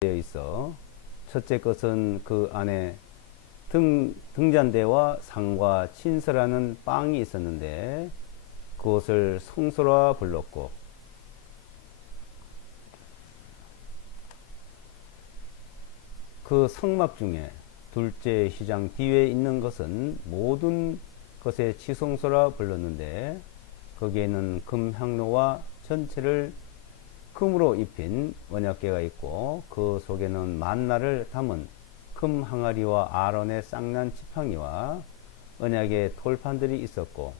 되어 있어 첫째 것은 그 안에 등잔대와 상과 친서라는 빵이 있었는데 그것을 성소라 불렀고, 그 성막 중에 둘째 휘장 뒤에 있는 것은 모든 것의 지성소라 불렀는데 거기에는 금향로와 전체를 금으로 입힌 언약궤가 있고 그 속에는 만나를 담은 금 항아리와 아론의 쌍난 지팡이와 언약의 돌판들이 있었고,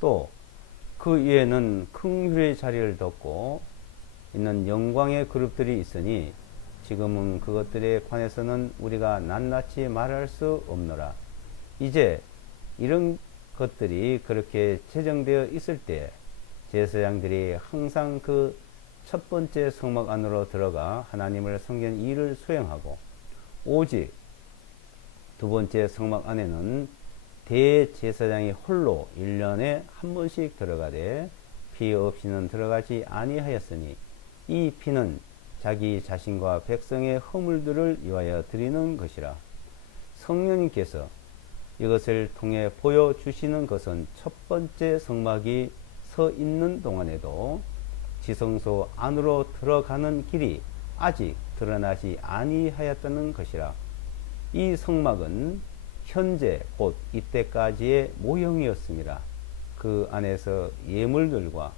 또 그 위에는 큰 휴의 자리를 덮고 있는 영광의 그룹들이 있으니 지금은 그것들에 관해서는 우리가 낱낱이 말할 수 없노라. 이제 이런 것들이 그렇게 제정되어 있을 때 제사장들이 항상 그 첫 번째 성막 안으로 들어가 하나님을 섬기는 일을 수행하고, 오직 두 번째 성막 안에는 대제사장이 홀로 1년에 한 번씩 들어가되 피 없이는 들어가지 아니하였으니 이 피는 자기 자신과 백성의 허물들을 위하여 드리는 것이라. 성령님께서 이것을 통해 보여주시는 것은 첫 번째 성막이 서 있는 동안에도 지성소 안으로 들어가는 길이 아직 드러나지 아니하였다는 것이라. 이 성막은 현재 곧 이때까지의 모형이었습니다. 그 안에서 예물들과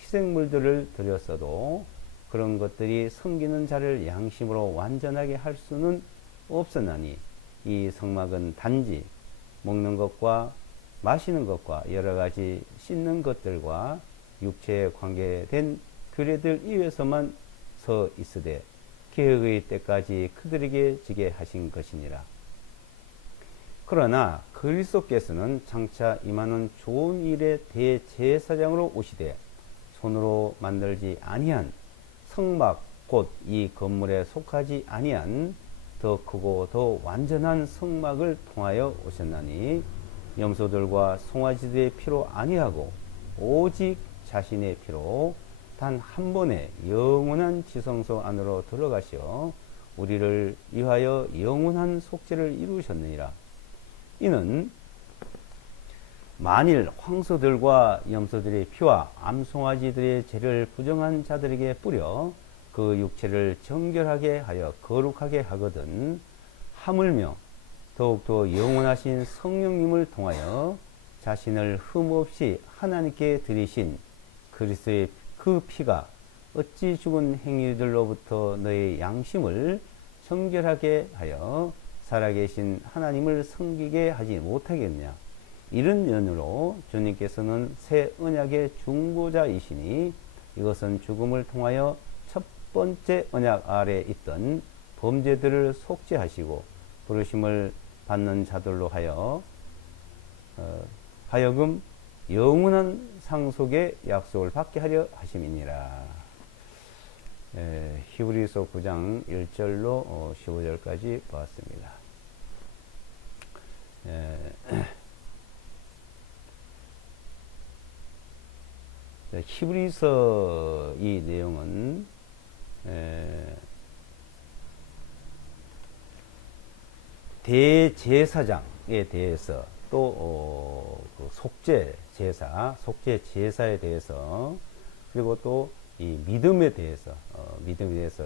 희생물들을 드렸어도 그런 것들이 섬기는 자를 양심으로 완전하게 할 수는 없었나니 이 성막은 단지 먹는 것과 마시는 것과 여러 가지 씻는 것들과 육체에 관계된 규례들 위에서만 서 있으되 개혁의 때까지 그들에게 지게 하신 것이니라. 그러나 그리스도께서는 장차 임하는 좋은 일의 대제사장으로 오시되 손으로 만들지 아니한 성막 곧 이 건물에 속하지 아니한 더 크고 더 완전한 성막을 통하여 오셨나니 염소들과 송아지들의 피로 아니하고 오직 자신의 피로 단 한 번에 영원한 지성소 안으로 들어가시어 우리를 위하여 영원한 속죄를 이루셨느니라. 이는 만일 황소들과 염소들의 피와 암송아지들의 죄를 부정한 자들에게 뿌려 그 육체를 정결하게 하여 거룩하게 하거든 하물며 더욱더 영원하신 성령님을 통하여 자신을 흠없이 하나님께 드리신 그리스도의 그 피가 어찌 죽은 행위들로부터 너의 양심을 정결하게 하여 살아계신 하나님을 섬기게 하지 못하겠냐. 이런 면으로 주님께서는 새 언약의 중보자이시니 이것은 죽음을 통하여 첫 번째 언약 아래 있던 범죄들을 속죄하시고 부르심을 받는 자들로 하여금 영원한 상속의 약속을 받게 하려 하심이니라. 히브리서 9장 1절로 15절까지 보았습니다. 히브리서 이 내용은 대제사장에 대해서 또 그 속죄 제사에 대해서 그리고 또 이 믿음에 대해서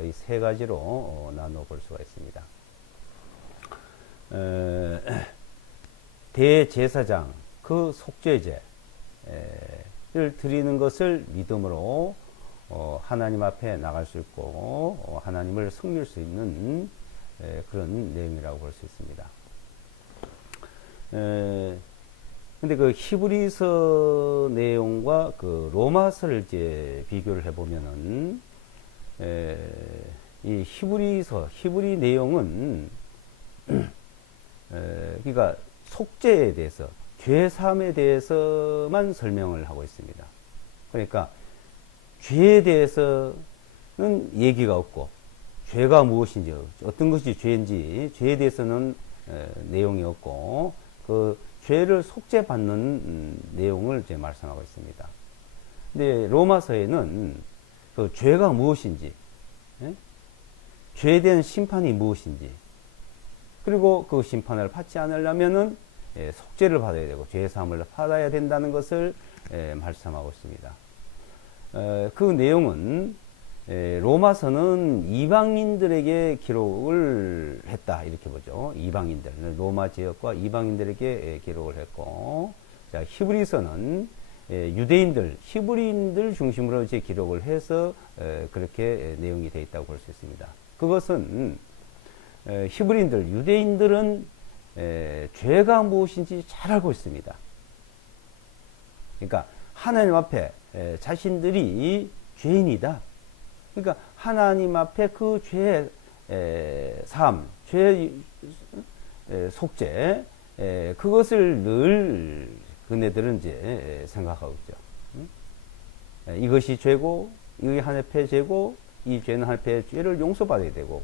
이 세 가지로 나눠 볼 수가 있습니다. 대제사장 그 속죄제를 드리는 것을 믿음으로 하나님 앞에 나갈 수 있고 하나님을 섬길 수 있는 그런 내용이라고 볼 수 있습니다. 근데 그 히브리서 내용과 그 로마서를 이제 비교를 해보면은, 이 히브리 내용은, 그러니까 속죄에 대해서, 죄사함에 대해서만 설명을 하고 있습니다. 그러니까 죄에 대해서는 얘기가 없고, 죄가 무엇인지, 어떤 것이 죄인지, 죄에 대해서는 내용이 없고, 그 죄를 속죄받는 내용을 이제 말씀하고 있습니다. 근데 로마서에는 그 죄가 무엇인지, 죄에 대한 심판이 무엇인지, 그리고 그 심판을 받지 않으려면은 속죄를 받아야 되고 죄 사함을 받아야 된다는 것을 말씀하고 있습니다. 그 내용은 로마서는 이방인들에게 기록을 했다 이렇게 보죠. 이방인들, 로마 지역과 이방인들에게 기록을 했고, 자, 히브리서는 유대인들, 히브리인들 중심으로 이제 기록을 해서 그렇게 내용이 되어 있다고 볼 수 있습니다. 그것은 히브리인들, 유대인들은 죄가 무엇인지 잘 알고 있습니다. 그러니까 하나님 앞에 자신들이 죄인이다. 그러니까 하나님 앞에 그 죄의 삶, 죄의 속죄, 그것을 늘 그네들은 이제 생각하고 있죠. 이것이 죄고, 이게 하나님의 죄고, 이 죄는 하나님의 죄를 용서받아야 되고,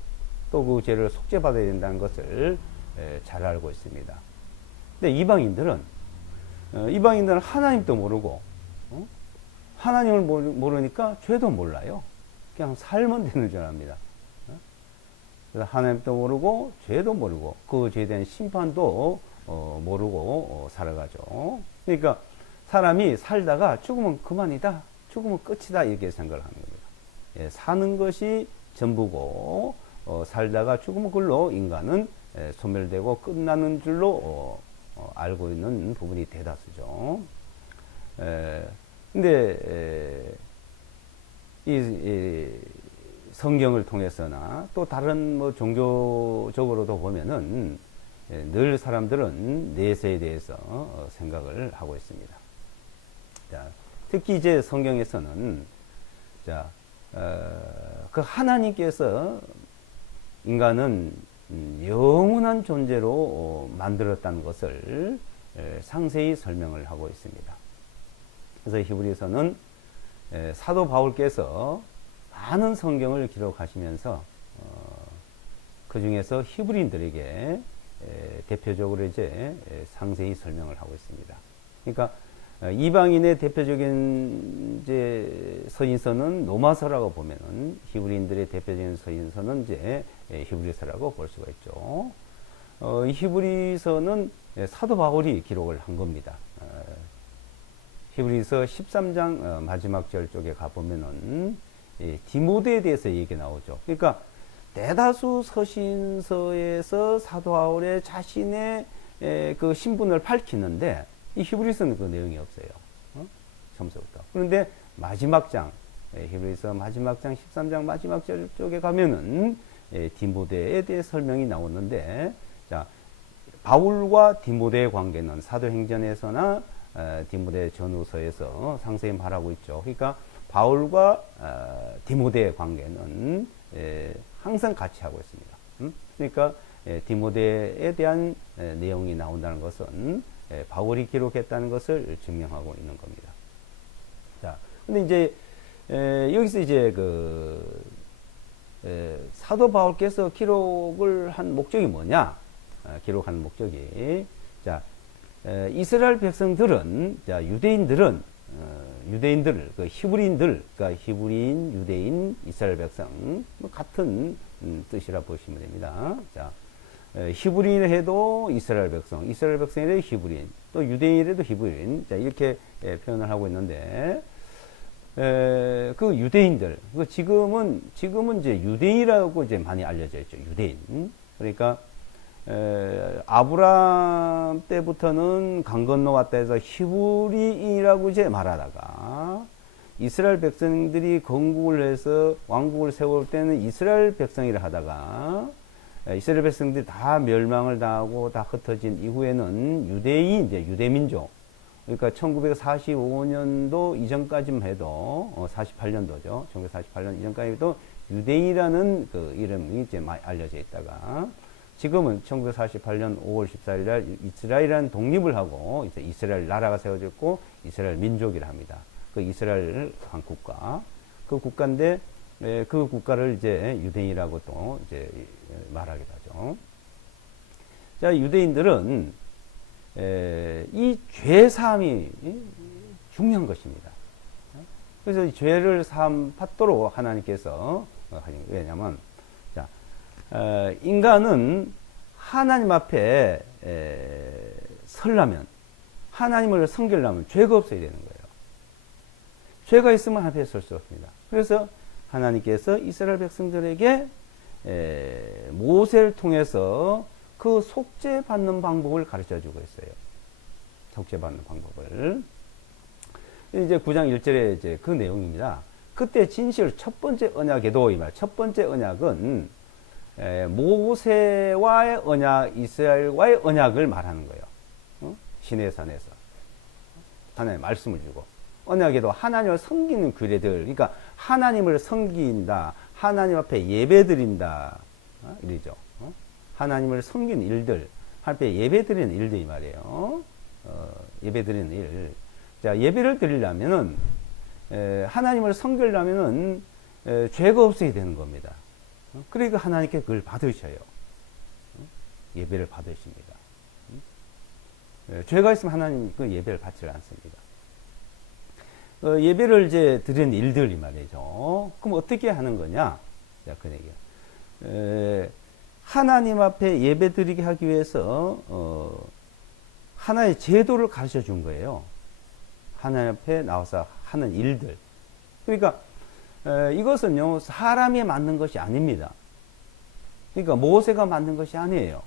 또 그 죄를 속죄받아야 된다는 것을 잘 알고 있습니다. 근데 이방인들은 하나님도 모르고, 하나님을 모르니까 죄도 몰라요. 그냥 살면 되는 줄 압니다. 그래서 하나님도 모르고, 죄도 모르고, 그 죄에 대한 심판도 모르고 살아가죠. 그러니까 사람이 살다가 죽으면 그만이다, 죽으면 끝이다, 이렇게 생각을 하는 겁니다. 사는 것이 전부고, 살다가 죽으면 그걸로 인간은 소멸되고 끝나는 줄로 알고 있는 부분이 대다수죠. 근데 이 성경을 통해서나 또 다른 뭐 종교적으로도 보면은 늘 사람들은 내세에 대해서 생각을 하고 있습니다. 자, 특히 이제 성경에서는 자, 그 하나님께서 인간은 영원한 존재로 만들었다는 것을 상세히 설명을 하고 있습니다. 그래서 히브리서는 사도 바울께서 많은 성경을 기록하시면서 그 중에서 히브리인들에게 대표적으로 이제 상세히 설명을 하고 있습니다. 그러니까 이방인의 대표적인 이제 서신서는 로마서라고 보면은 히브리인들의 대표적인 서신서는 이제 히브리서라고 볼 수가 있죠. 이 히브리서는 사도 바울이 기록을 한 겁니다. 히브리서 13장 마지막 절 쪽에 가보면은 디모데에 대해서 얘기 나오죠. 그러니까 대다수 서신서에서 사도 바울의 자신의 그 신분을 밝히는데 이 히브리서는 그 내용이 없어요. 처음부터. 그런데 마지막 장, 히브리서 마지막 장 13장 마지막 절 쪽에 가면은 디모데에 대해 설명이 나오는데, 자, 바울과 디모데의 관계는 사도행전에서나 디모데 전후서에서 상세히 말하고 있죠. 그러니까 바울과 디모데의 관계는 항상 같이 하고 있습니다. 그러니까 디모데에 대한 내용이 나온다는 것은 바울이 기록했다는 것을 증명하고 있는 겁니다. 자, 근데 이제 여기서 이제 사도 바울께서 기록을 한 목적이 뭐냐? 기록하는 목적이, 자, 이스라엘 백성들은, 자, 유대인들, 그 히브리인들, 그러니까 히브리인, 유대인, 이스라엘 백성, 뭐 같은 뜻이라 보시면 됩니다. 자, 히브리인 해도 이스라엘 백성, 이스라엘 백성이라도 히브리인, 또 유대인이라도 히브리인, 자, 이렇게 표현을 하고 있는데, 그 유대인들, 지금은 이제 유대인이라고 이제 많이 알려져 있죠. 유대인. 그러니까, 아브라함 때부터는 강 건너왔다 해서 히브리인이라고 이제 말하다가, 이스라엘 백성들이 건국을 해서 왕국을 세울 때는 이스라엘 백성이라 하다가, 이스라엘 백성들이 다 멸망을 당하고 다 흩어진 이후에는 유대인, 이제 유대민족, 그러니까 1945년도 이전까지만 해도, 48년도죠. 1948년 이전까지 해도 유대인이라는 그 이름이 이제 많이 알려져 있다가, 지금은 1948년 5월 14일 날 이스라엘이라는 독립을 하고, 이제 이스라엘 나라가 세워졌고, 이스라엘 민족이라 합니다. 그 이스라엘 한 국가, 그 국가인데, 그 국가를 이제 유대인이라고 또 이제 말하기도 하죠. 자, 유대인들은 이 죄사함이 중요한 것입니다. 그래서 이 죄를 사함 받도록 하나님께서, 왜냐면, 자, 인간은 하나님 앞에 서려면, 하나님을 섬기려면 죄가 없어야 되는 거예요. 죄가 있으면 하나님 앞에 설 수 없습니다. 그래서 하나님께서 이스라엘 백성들에게 모세를 통해서 그 속죄 받는 방법을 가르쳐 주고 있어요. 속죄 받는 방법을. 이제 9장 1절에 이제 그 내용입니다. 그때 진실 첫 번째 언약에도 이 말, 첫 번째 언약은 모세와의 언약, 이스라엘과의 언약을 말하는 거예요. 시내산에서 하나님 말씀을 주고, 언약에도 하나님을 섬기는 규례들, 그러니까 하나님을 섬긴다, 하나님 앞에 예배드린다, 이러죠. 하나님을 섬기는 일들, 하나님 앞에 예배드리는 일들 이 말이에요. 예배드리는 일. 자, 예배를 드리려면은 하나님을 섬기려면은 죄가 없어야 되는 겁니다. 그러니까 하나님께 그걸 받으셔요. 예배를 받으십니다. 죄가 있으면 하나님 그 예배를 받지 않습니다. 예배를 이제 드리는 일들이 말이죠. 그럼 어떻게 하는 거냐? 자, 그 얘기야. 하나님 앞에 예배 드리게 하기 위해서 하나의 제도를 가르쳐 준 거예요. 하나님 앞에 나와서 하는 일들. 그러니까 이것은요, 사람이 만든 것이 아닙니다. 그러니까 모세가 만든 것이 아니에요.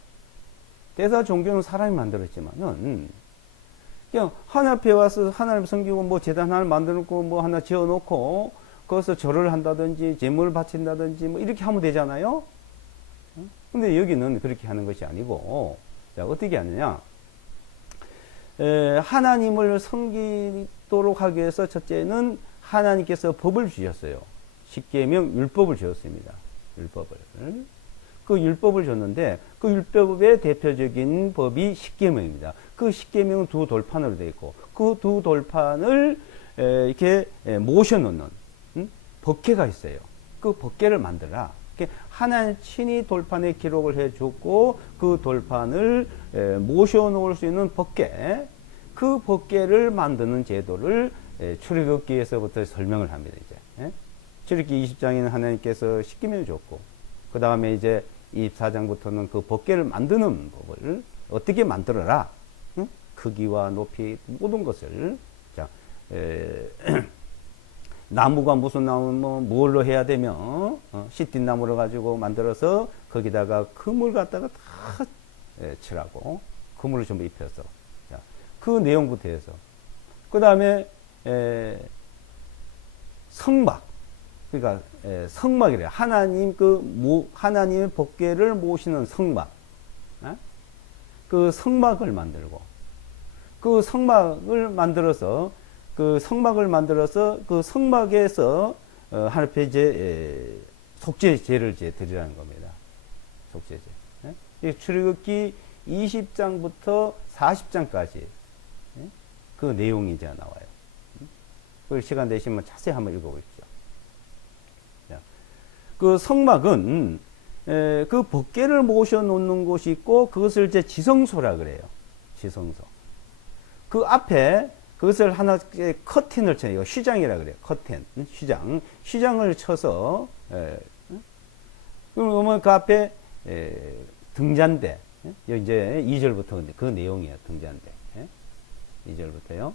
대사 종교는 사람이 만들었지만은 그냥 하나님 앞에 와서 하나님 섬기고 뭐 제단 하나 만들고 뭐 하나 지어놓고 거기서 절을 한다든지 제물을 바친다든지 뭐 이렇게 하면 되잖아요. 근데 여기는 그렇게 하는 것이 아니고, 자, 어떻게 하느냐? 하나님을 섬기도록 하기 위해서 첫째는 하나님께서 법을 주셨어요. 십계명 율법을 주셨습니다. 율법을. 그 율법을 줬는데 그 율법의 대표적인 법이 십계명입니다. 그 십계명은 두 돌판으로 되어 있고 그 두 돌판을 이렇게 모셔 놓는 법궤가 있어요. 그 법궤를 만들라. 하나님 친히 돌판에 기록을 해줬고 그 돌판을 모셔 놓을 수 있는 법궤, 그 법궤를 만드는 제도를 출애굽기에서부터 설명을 합니다. 이제 출애굽기 20장에는 하나님께서 십계명을 줬고 그 다음에 이제 24장부터는 그 법궤를 만드는 법을 어떻게 만들어라, 크기와 높이 모든 것을, 자, 나무가 무슨 나무 뭐 뭘로 해야 되며 시띠 나무를 가지고 만들어서 거기다가 그물 갖다가 다 칠하고 그물을 전부 입혀서, 자, 그 내용부터 해서 그 다음에 성막, 그러니까 성막이래요. 하나님 하나님의 법궤를 모시는 성막, 그 성막을 만들고 그 성막을 만들어서 그 성막에서 하나님께 이제 속죄제를 이제 드리라는 겁니다. 속죄제. 출애굽기 20장부터 40장까지 그 내용이 이제 나와요. 그 시간 되시면 자세히 한번 읽어보십시오. 그 성막은 그 법궤를 모셔 놓는 곳이 있고 그것을 이제 지성소라 그래요. 지성소. 그 앞에 그것을 하나 커튼을 쳐요. 휘장이라 그래요. 커튼, 휘장을 쳐서 그러면 그 앞에 등잔대. 이제 2절부터 그 내용이에요. 등잔대. 2절부터요.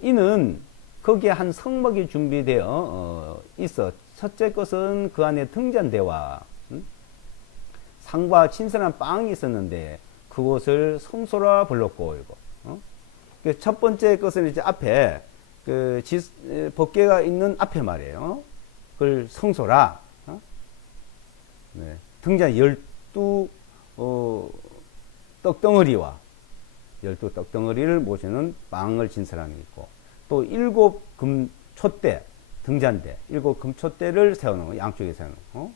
이는 거기에 한 성막이 준비되어 있어. 첫째 것은 그 안에 등잔대와 상과 신선한 빵이 있었는데 그곳을 성소라 불렀고, 첫 번째 것은 이제 앞에 그 법궤가 있는 앞에 말이에요. 그걸 성소라. 네. 등잔 12 떡덩어리와 12 떡덩어리를 모시는 빵을 진 사람이 있고 또 7 금촛대, 등잔대 7 금촛대를 세워놓은, 양쪽에 세워놓고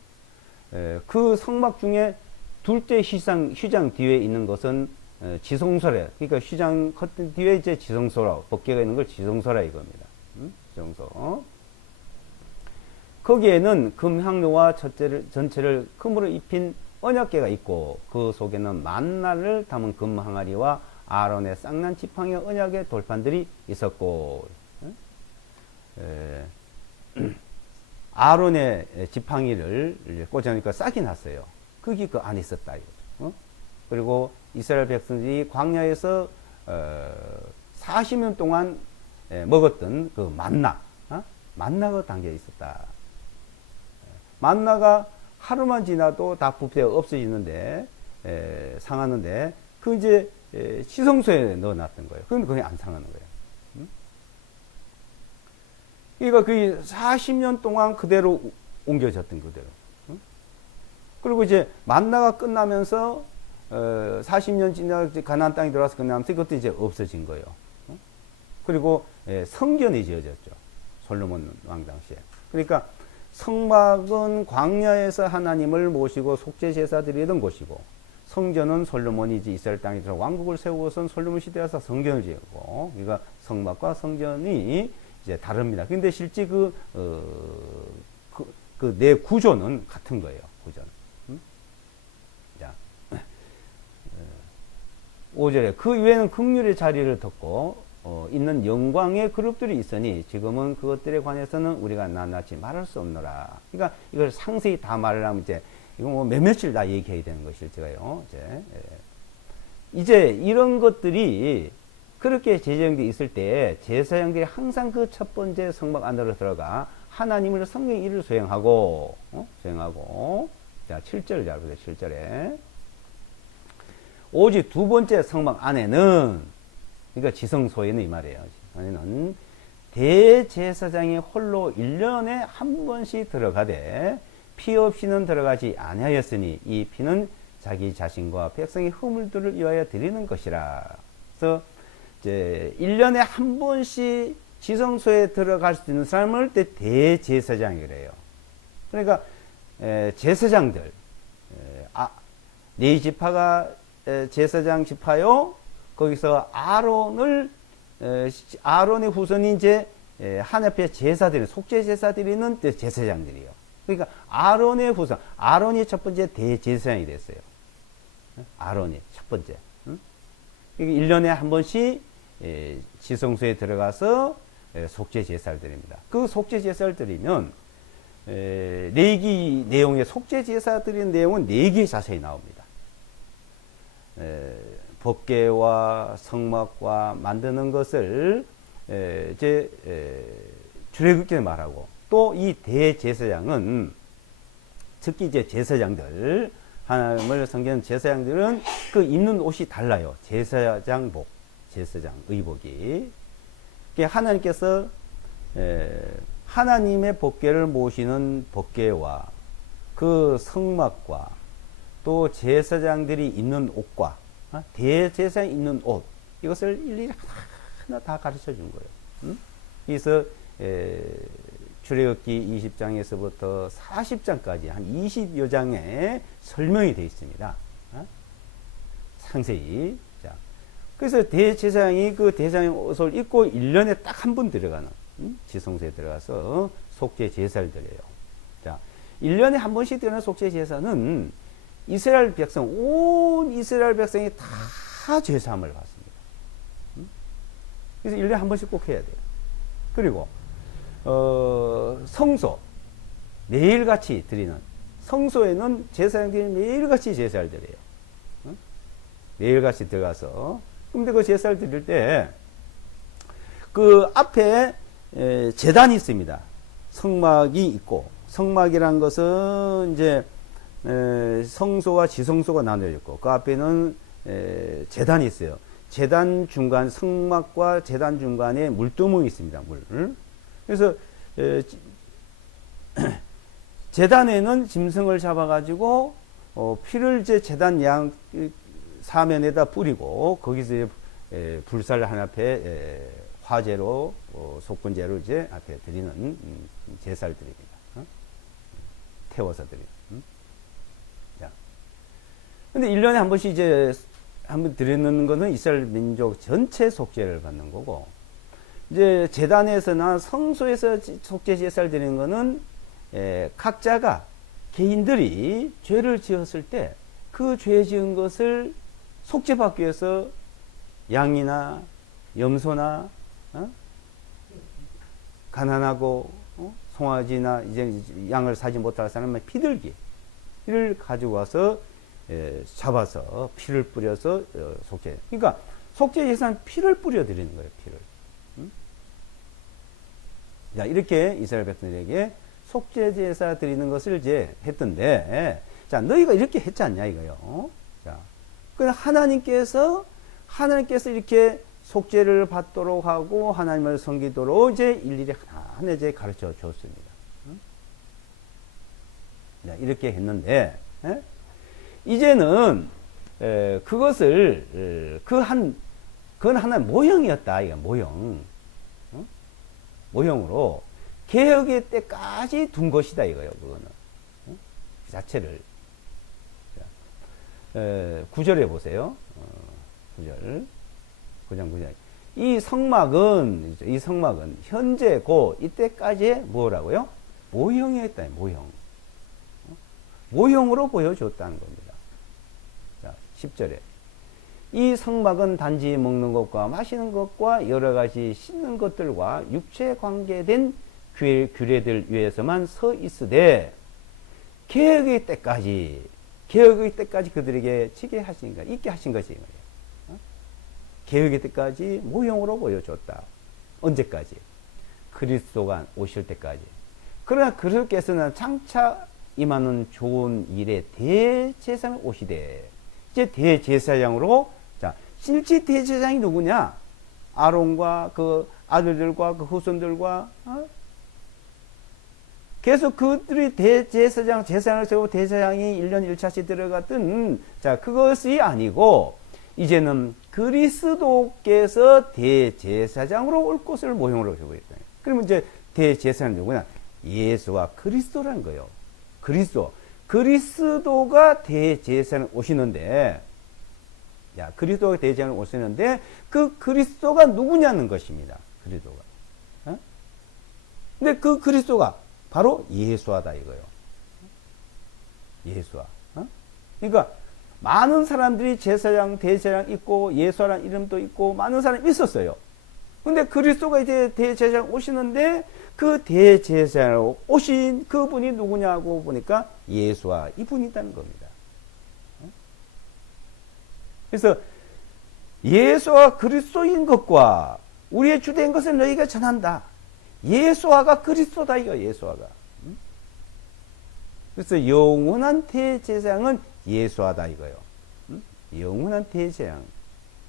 그 성막 중에 둘째 휘장 뒤에 있는 것은 지성소래. 그러니까 휘장 커튼 뒤에 이제 지성소라, 법궤가 있는 걸 지성소라 이겁니다. 지성소. 거기에는 금향로와 전체를 금으로 입힌 언약궤가 있고 그 속에는 만나를 담은 금 항아리와 아론의 쌍난 지팡이 언약의 돌판들이 있었고, 아론의 지팡이를 꽂아놓으니까 싹이 났어요. 그게 그 안에 있었다. 그리고 이스라엘 백성들이 광야에서 40년 동안 먹었던 그 만나, 만나가 담겨 있었다. 만나가 하루만 지나도 다 부패가 없어지는데 상하는데 그 이제 지성소에 넣어놨던 거예요. 그런데 그게 안 상하는 거예요. 그러니까 그 40년 동안 그대로 옮겨졌던 그대로. 그리고 이제 만나가 끝나면서 40년 지나 가나안 땅에 들어와서 끝나면서 그것도 이제 없어진 거예요. 그리고 성전이 지어졌죠. 솔로몬 왕 당시에. 그러니까 성막은 광야에서 하나님을 모시고 속죄 제사 드리던 곳이고, 성전은 솔로몬이 이제 이스라엘 땅에 들어 왕국을 세우고선 솔로몬 시대에서 성전을 지었고, 그러니까 성막과 성전이 이제 다릅니다. 근데 실제 내 구조는 같은 거예요. 구조는. 자, 5절에 그 위에는 긍휼의 자리를 덮고 있는 영광의 그룹들이 있으니 지금은 그것들에 관해서는 우리가 낱낱이 말할 수 없노라. 그러니까 이걸 상세히 다 말을 하면 이제 이거 뭐 몇몇을 다 얘기해야 되는 것이 실제가요. 이제 이런 것들이 그렇게 제정되어 있을 때 제사장들이 항상 그 첫 번째 성막 안으로 들어가 하나님을 성령 일을 수행하고 자 7절 잘 보세요. 7절에 오직 두 번째 성막 안에는, 그러니까 지성소에는 이 말이에요. 안에는 대제사장이 홀로 1년에 한 번씩 들어가되 피 없이는 들어가지 아니하였으니 이 피는 자기 자신과 백성의 허물들을 위하여 드리는 것이라. 그래서 이제 1년에 한 번씩 지성소에 들어갈 수 있는 사람을 대제사장이래요. 그러니까 제사장들, 네 지파가 제사장 지파요. 거기서 아론의 후손이 이제 하나님 앞에 제사드리는, 속죄 제사드리는 제사장들이에요. 그러니까 아론의 후손, 아론이 첫 번째 대제사장이 됐어요. 아론이 첫 번째. 그러니까 1년에 한 번씩 지성소에 들어가서 속죄 제사를 드립니다. 그 속죄 제사를 드리면 레위기 내용에 속죄 제사 드리는 내용은 4개 자세히 나옵니다. 법궤와 성막과 만드는 것을 이제 출애굽기에 말하고, 또 이 대제사장은 특히 이제 제사장들, 하나님을 섬기는 제사장들은 그 입는 옷이 달라요. 제사장복, 제사장 의복이. 하나님께서 하나님의 법궤를 모시는 법궤와 그 성막과 또 제사장들이 입는 옷과 대제사장이 입는 옷, 이것을 일일이 하나 다 가르쳐 준 거예요. 그래서 출애굽기 20장에서부터 40장까지 한 20여 장에 설명이 되어 있습니다. 상세히. 자, 그래서 대제사장이 그 대제사장의 옷을 입고 1년에 딱 한 번 들어가는, 지성소에 들어가서 속죄 제사를 드려요. 자, 1년에 한 번씩 드리는 속죄 제사는 이스라엘 백성, 온 이스라엘 백성이 다 죄사함을 받습니다. 그래서 1년에 한 번씩 꼭 해야 돼요. 그리고 성소, 매일같이 드리는, 성소에는 제사장들이 매일같이 제사를 드려요. 매일같이 들어가서. 근데 그 제사를 드릴 때 그 앞에 제단이 있습니다. 성막이 있고, 성막이란 것은 이제 성소와 지성소가 나눠져 있고, 그 앞에는 제단이 있어요. 제단 중간, 성막과 제단 중간에 물두멍이 있습니다. 물. 그래서 제단에는 짐승을 잡아가지고 피를 이제 제단 양 사면에다 뿌리고, 거기서 불살 하나 앞에 화제로 속건제로 이제 앞에 드리는 제사를 드립니다. 태워서 드립니다. 근데 1년에 한 번씩 이제 한번 드리는 거는 이스라엘 민족 전체 속죄를 받는 거고, 이제 제단에서나 성소에서 속죄 제사를 드리는 거는 각자가, 개인들이 죄를 지었을 때 그 죄 지은 것을 속죄받기 위해서 양이나 염소나 가난하고 송아지나 이제 양을 사지 못할 사람은 피들기를 가지고 와서 잡아서 피를 뿌려서 속죄. 그러니까 속죄 제사는 피를 뿌려 드리는 거예요. 피를. 자, 이렇게 이스라엘 백성들에게 속죄 제사 드리는 것을 이제 했던데, 자, 너희가 이렇게 했지 않냐 이거요. 자, 그 하나님께서 이렇게 속죄를 받도록 하고 하나님을 섬기도록 이제 일일이 하나하나 이제 가르쳐 줬습니다. 자, 이렇게 했는데, 이제는 그것을 그건 하나의 모형이었다. 이거 모형. 모형으로 개혁의 때까지 둔 것이다 이거예요. 그거는 그 자체를. 9절에 보세요. 9절. 9장 9절. 이 성막은 현재 이때까지의 뭐라고요? 모형이었다. 모형. 모형으로 보여줬다는 겁니다. 자, 10절에. 이 성막은 단지 먹는 것과 마시는 것과 여러 가지 씻는 것들과 육체에 관계된 규례들 위해서만 서 있으되 개혁의 때까지 그들에게 지게 하신 거, 있게 하신 것이 거예요. 개혁의 때까지 모형으로 보여줬다. 언제까지? 그리스도가 오실 때까지. 그러나 그리스도께서는 장차 임하는 좋은 일에 대제사장을 오시되, 이제 대제사장으로, 자, 실제 대제사장이 누구냐? 아론과 그 아들들과 그 후손들과, 계속 그들이 제사장을 세우고 대제사장이 1년 1차씩 들어갔던, 자, 그것이 아니고, 이제는 그리스도께서 대제사장으로 올 것을 모형으로 주고 있다. 그러면 이제 대제사장은 누구냐? 예수와 그리스도라는 거예요. 그리스도가 대제사장 오시는데, 야, 그리스도가 대제사장 오시는데, 그 그리스도가 누구냐는 것입니다. 그리스도가. 근데 그 그리스도가 바로 예수하다 이거예요. 예수와. 그러니까 많은 사람들이 제사장, 대제사장 있고 예수라는 이름도 있고 많은 사람이 있었어요. 근데 그리스도가 이제 대제사장 오시는데 그 대제사장으로 오신 그분이 누구냐고 보니까 예수와 이분이 있다는 겁니다. 그래서 예수와 그리스도인 것과 우리의 주된 것을 너희가 전한다. 예수와가 그리스도다 이거 예수와가. 그래서 영원한 대제사장은 예수하다 이거요. 영원한 대제사장.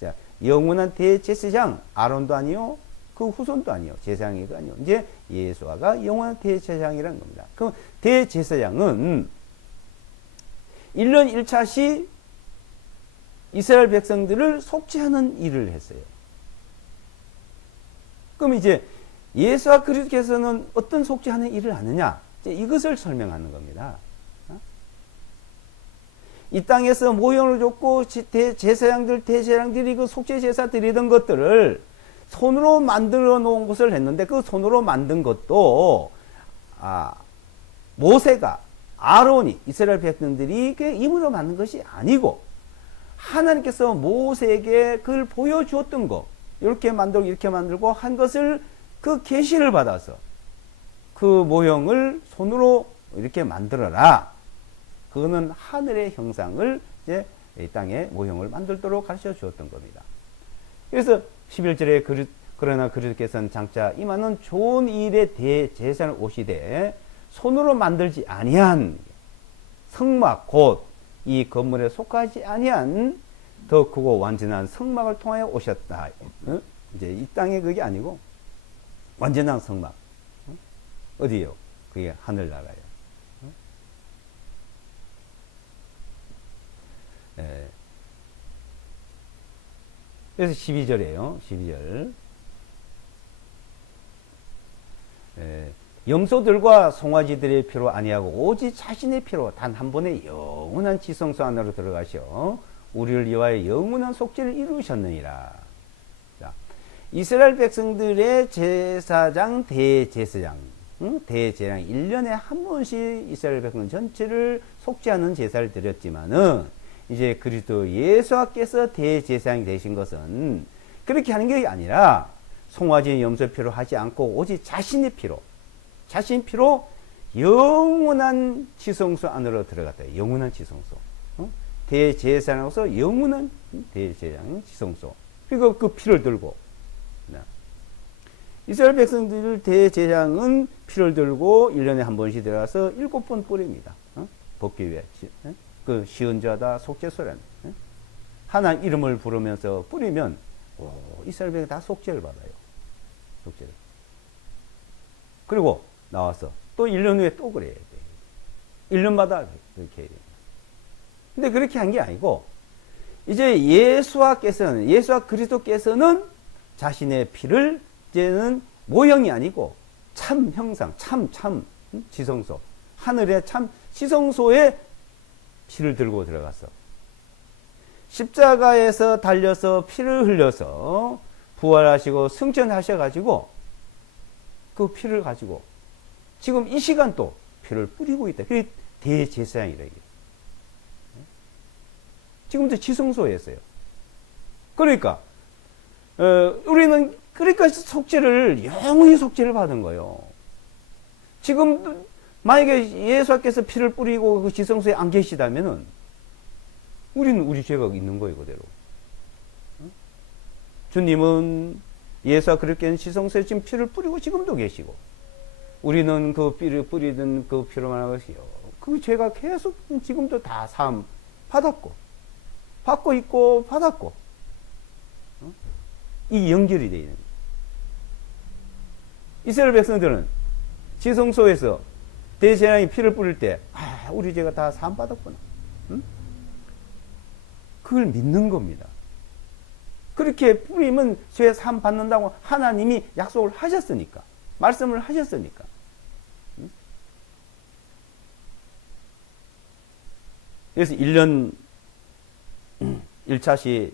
자, 영원한 대제사장 아론도 아니요, 그 후손도 아니요, 제사장이 아니요. 이제 예수와가 영원한 대제사장이라는 겁니다. 그럼 대제사장은 1년 1차시 이스라엘 백성들을 속죄하는 일을 했어요. 그럼 이제 예수와 그리스도께서는 어떤 속죄하는 일을 하느냐? 이것을 설명하는 겁니다. 이 땅에서 모형을 줬고 제사장들, 대제사장들이 그 속죄 제사 드리던 것들을 손으로 만들어 놓은 것을 했는데 그 손으로 만든 것도 모세가 아론이 이스라엘 백성들이 그 힘으로 만든 것이 아니고 하나님께서 모세에게 그걸 보여주었던 거 이렇게 만들고 이렇게 만들고 한 것을 그 계시를 받아서 그 모형을 손으로 이렇게 만들어라. 그거는 하늘의 형상을 이제 이 땅에 모형을 만들도록 가르쳐 주었던 겁니다. 그래서 11절에 그러나 그리스도께서는 장차 임하는 좋은 일에 대제사장을 오시되 손으로 만들지 아니한 성막 곧 이 건물에 속하지 아니한 더 크고 완전한 성막을 통하여 오셨다. 이제 이 땅에 그게 아니고 완전한 성막. 어디요? 그게 하늘나라예요. 네. 그래서 12절이에요. 12절. 염소들과 송아지들의 피로 아니하고 오직 자신의 피로 단 한 번의 영원한 지성소 안으로 들어가셔 우리를 위하여 영원한 속죄를 이루셨느니라. 자, 이스라엘 백성들의 제사장, 대제사장, 대제사장 1년에 한 번씩 이스라엘 백성 전체를 속죄하는 제사를 드렸지만은 이제 그리스도 예수께서 대제사장이 되신 것은 그렇게 하는 게 아니라 송아지 염소 피로 하지 않고 오직 자신의 피로 자신 피로 영원한 지성소 안으로 들어갔다. 영원한 지성소. 대제사장으로서 영원한 대제사장 지성소. 그리고 그 피를 들고 이스라엘 백성들 대제사장은 피를 들고 1년에 한 번씩 들어가서 7번 뿌립니다. 법궤 위에 그 시은자다 속죄소라는 하나님 이름을 부르면서 뿌리면 이스라엘 백성이 다 속죄를 받아요. 속죄를. 그리고 나와서 또 1년 후에 또 그래야 돼. 1년마다 그렇게 해야 돼. 근데 그렇게 한 게 아니고 이제 예수와 그리스도께서는 자신의 피를 이제는 모형이 아니고 참 형상, 참 지성소, 하늘의 참 지성소에 피를 들고 들어갔어. 십자가에서 달려서 피를 흘려서 부활하시고 승천하셔가지고 그 피를 가지고 지금 이 시간 또 피를 뿌리고 있다. 그게 대제사장이라 이게. 지금도 지성소에서요. 그러니까 우리는 그러니까 속죄를 영원히 속죄를 받은 거예요. 지금 만약에 예수께서 피를 뿌리고 그 지성소에 안 계시다면은 우리는 우리 죄가 있는 거예요, 그대로. 주님은 예수와 그렇게 지성소에 지금 피를 뿌리고 지금도 계시고 우리는 그 피를 뿌리던 그 피로 말하는 것이요. 그 죄가 계속 지금도 다 사함 받고 있고 받았고 이 연결이 되어 있는 거예요. 이스라엘 백성들은 지성소에서 대제사장이 피를 뿌릴 때 우리 죄가 다 사함 받았구나. 그걸 믿는 겁니다. 그렇게 뿌리면 죄 사함 받는다고 하나님이 약속을 하셨으니까 말씀을 하셨으니까. 그래서 1년 1차시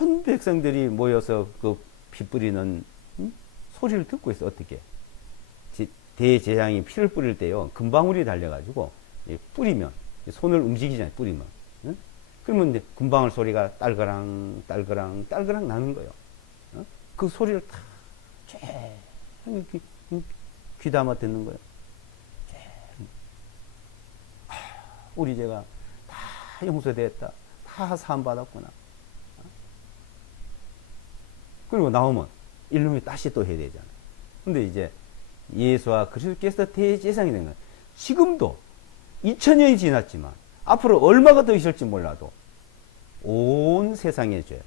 온 백성들이 모여서 그 피 뿌리는 소리를 듣고 있어. 어떻게 대제사장이 피를 뿌릴 때요 금방울이 달려가지고 뿌리면 손을 움직이잖아요. 뿌리면 그러면 이제 금방울 소리가 딸그랑 나는 거예요. 그 소리를 다 귀담아 듣는 거예요. 우리 죄가 다 용서됐다. 다 사함받았구나. 그리고 나오면 1년 후에 다시 또 해야 되잖아요. 근데 이제 예수와 그리스도께서 대제사장이 된 거예요. 지금도 2000년이 지났지만 앞으로 얼마가 더 있을지 몰라도 온 세상의 죄,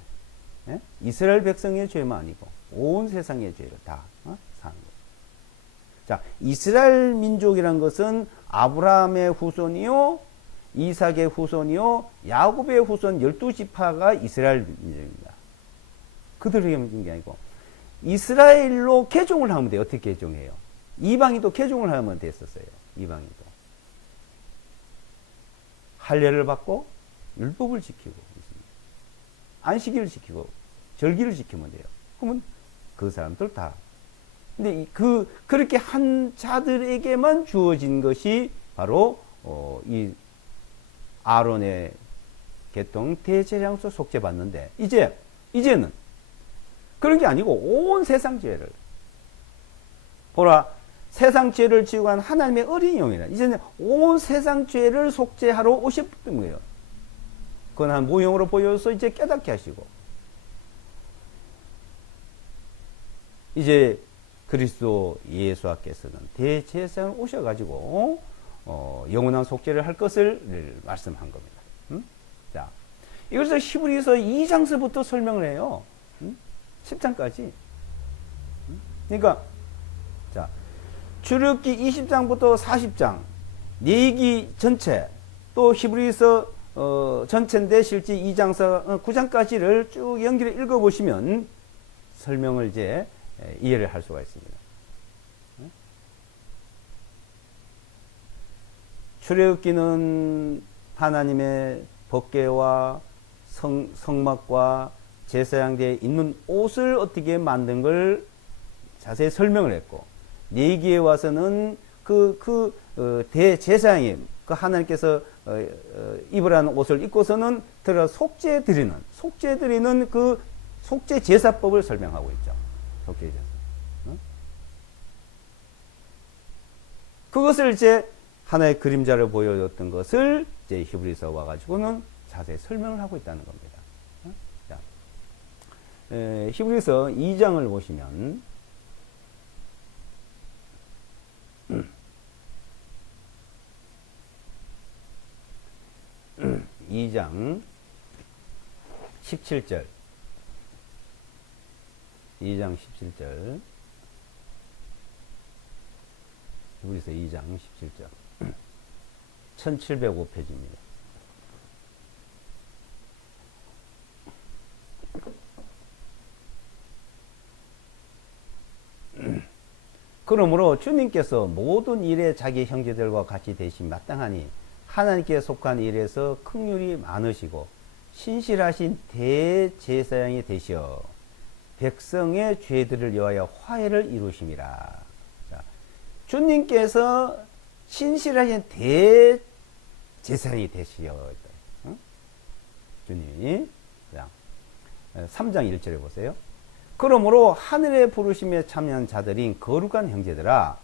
이스라엘 백성의 죄만 아니고 온 세상의 죄를 다 사는 거예요. 자, 이스라엘 민족이란 것은 아브라함의 후손이요, 이삭의 후손이요, 야곱의 후손 12지파가 이스라엘 민족입니다. 그들에게 문제인 게 아니고 이스라엘로 개종을 하면 돼요. 어떻게 개종해요? 이방인도 개종을 하면 됐었어요. 이방인도 할례를 받고 율법을 지키고 안식일을 지키고 절기를 지키면 돼요. 그러면 그 사람들 다. 근데 그렇게 한 자들에게만 주어진 것이 바로 이 아론의 계통 대제사장으로서 속죄받는데 이제는 그런 게 아니고 온 세상 죄를 보라, 세상 죄를 지고 간 하나님의 어린 영이라. 이제는 온 세상 죄를 속죄하러 오셨던 거예요. 그건 한 모형으로 보여서 이제 깨닫게 하시고 이제 그리스도 예수께서는 대제사장으로 오셔가지고 영원한 속죄를 할 것을 말씀한 겁니다. 자, 이것을 히브리서 2장서부터 설명을 해요. 10장까지. 그러니까 자, 출애굽기 20장부터 40장 레위기 전체 또 히브리서 전체인데 실제 2장서 9장까지를 쭉 연결해 읽어보시면 설명을 이제 이해를 할 수가 있습니다. 출애굽기는 하나님의 법궤와 성막과 제사장대에 있는 옷을 어떻게 만든 걸 자세히 설명을 했고, 레위기에 와서는 대제사장이 그 하나님께서 입으라는 옷을 입고서는 들어 속죄 드리는 그 속죄 제사법을 설명하고 있죠. 속죄 제사. 그것을 이제 하나의 그림자를 보여줬던 것을 이제 히브리서 와가지고는 자세히 설명을 하고 있다는 겁니다. 자, 히브리서 2장을 보시면 2장 17절 2장 17절 히브리서 2장 17절 1705페이지입니다. 그러므로 주님께서 모든 일에 자기 형제들과 같이 되심 마땅하니 하나님께 속한 일에서 긍휼이 많으시고 신실하신 대제사장이 되시어 백성의 죄들을 위하여 화해를 이루심이라. 자, 주님께서 신실하신 대제사장이 되시어 주님이 3장 1절에 보세요. 그러므로 하늘의 부르심에 참여한 자들인 거룩한 형제들아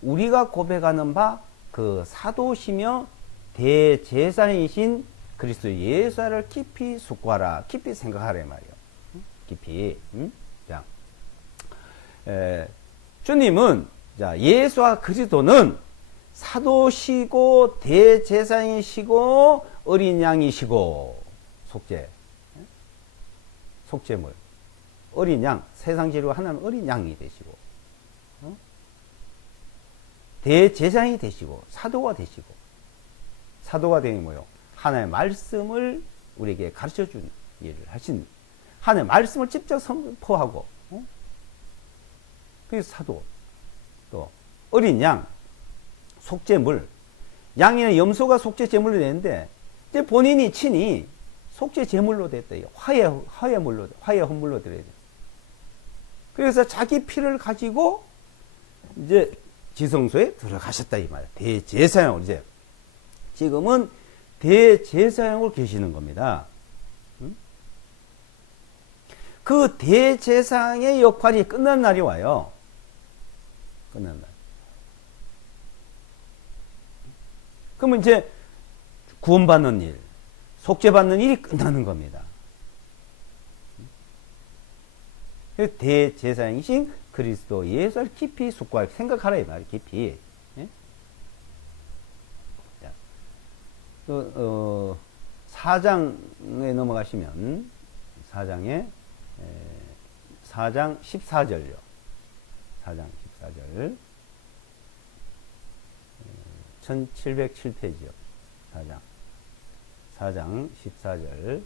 우리가 고백하는 바 그 사도시며 대제사장이신 그리스도 예수를 깊이 숙고하라. 깊이 생각하라 말이요. 깊이. 자, 주님은 자, 예수와 그리스도는 사도시고 대제사장이시고 어린 양이시고 속죄물 어린 양, 세상 지루 하나님 어린 양이 되시고 대제사장이 되시고 사도가 되시고 사도가 되니 뭐요? 하나님의 말씀을 우리에게 가르쳐 준 일을 하신 하나님의 말씀을 직접 선포하고 그래서 사도 또 어린 양 속죄물 양이나 염소가 속죄 제물로 되는데 이제 본인이 친히 속죄 제물로 됐다. 화해 헌물로 드려야 돼. 그래서 자기 피를 가지고 이제 지성소에 들어가셨다 이 말이야. 대제사장으로 이제 지금은 대제사장으로 계시는 겁니다. 그 대제사장의 역할이 끝난 날이 와요. 끝난 날. 그러면 이제 구원받는 일, 속죄받는 일이 끝나는 겁니다. 대제사장이신 그리스도 예수를 깊이 숙고하라. 생각하라 이 말이에요. 깊이. 예? 자, 4장에 넘어가시면 4장 14절요. 4장 14절 1707페이지요. 4장 14절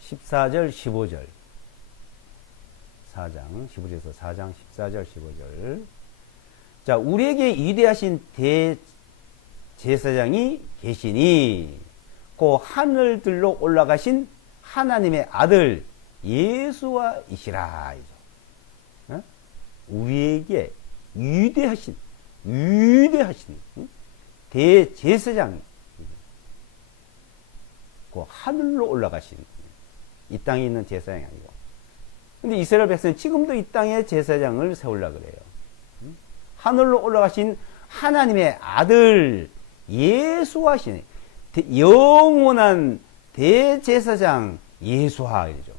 14절 15절 4장 히브리서 4장 14절 15절 자 우리에게 위대하신 대제사장이 계시니 그 하늘들로 올라가신 하나님의 아들 예수와이시라. 우리에게 위대하신 대제사장 그 하늘로 올라가신 이 땅에 있는 제사장이 아니고 근데 이스라엘 백성은 지금도 이 땅에 제사장을 세우려고 그래요. 하늘로 올라가신 하나님의 아들 예수하시네 영원한 대제사장 예수하 이죠.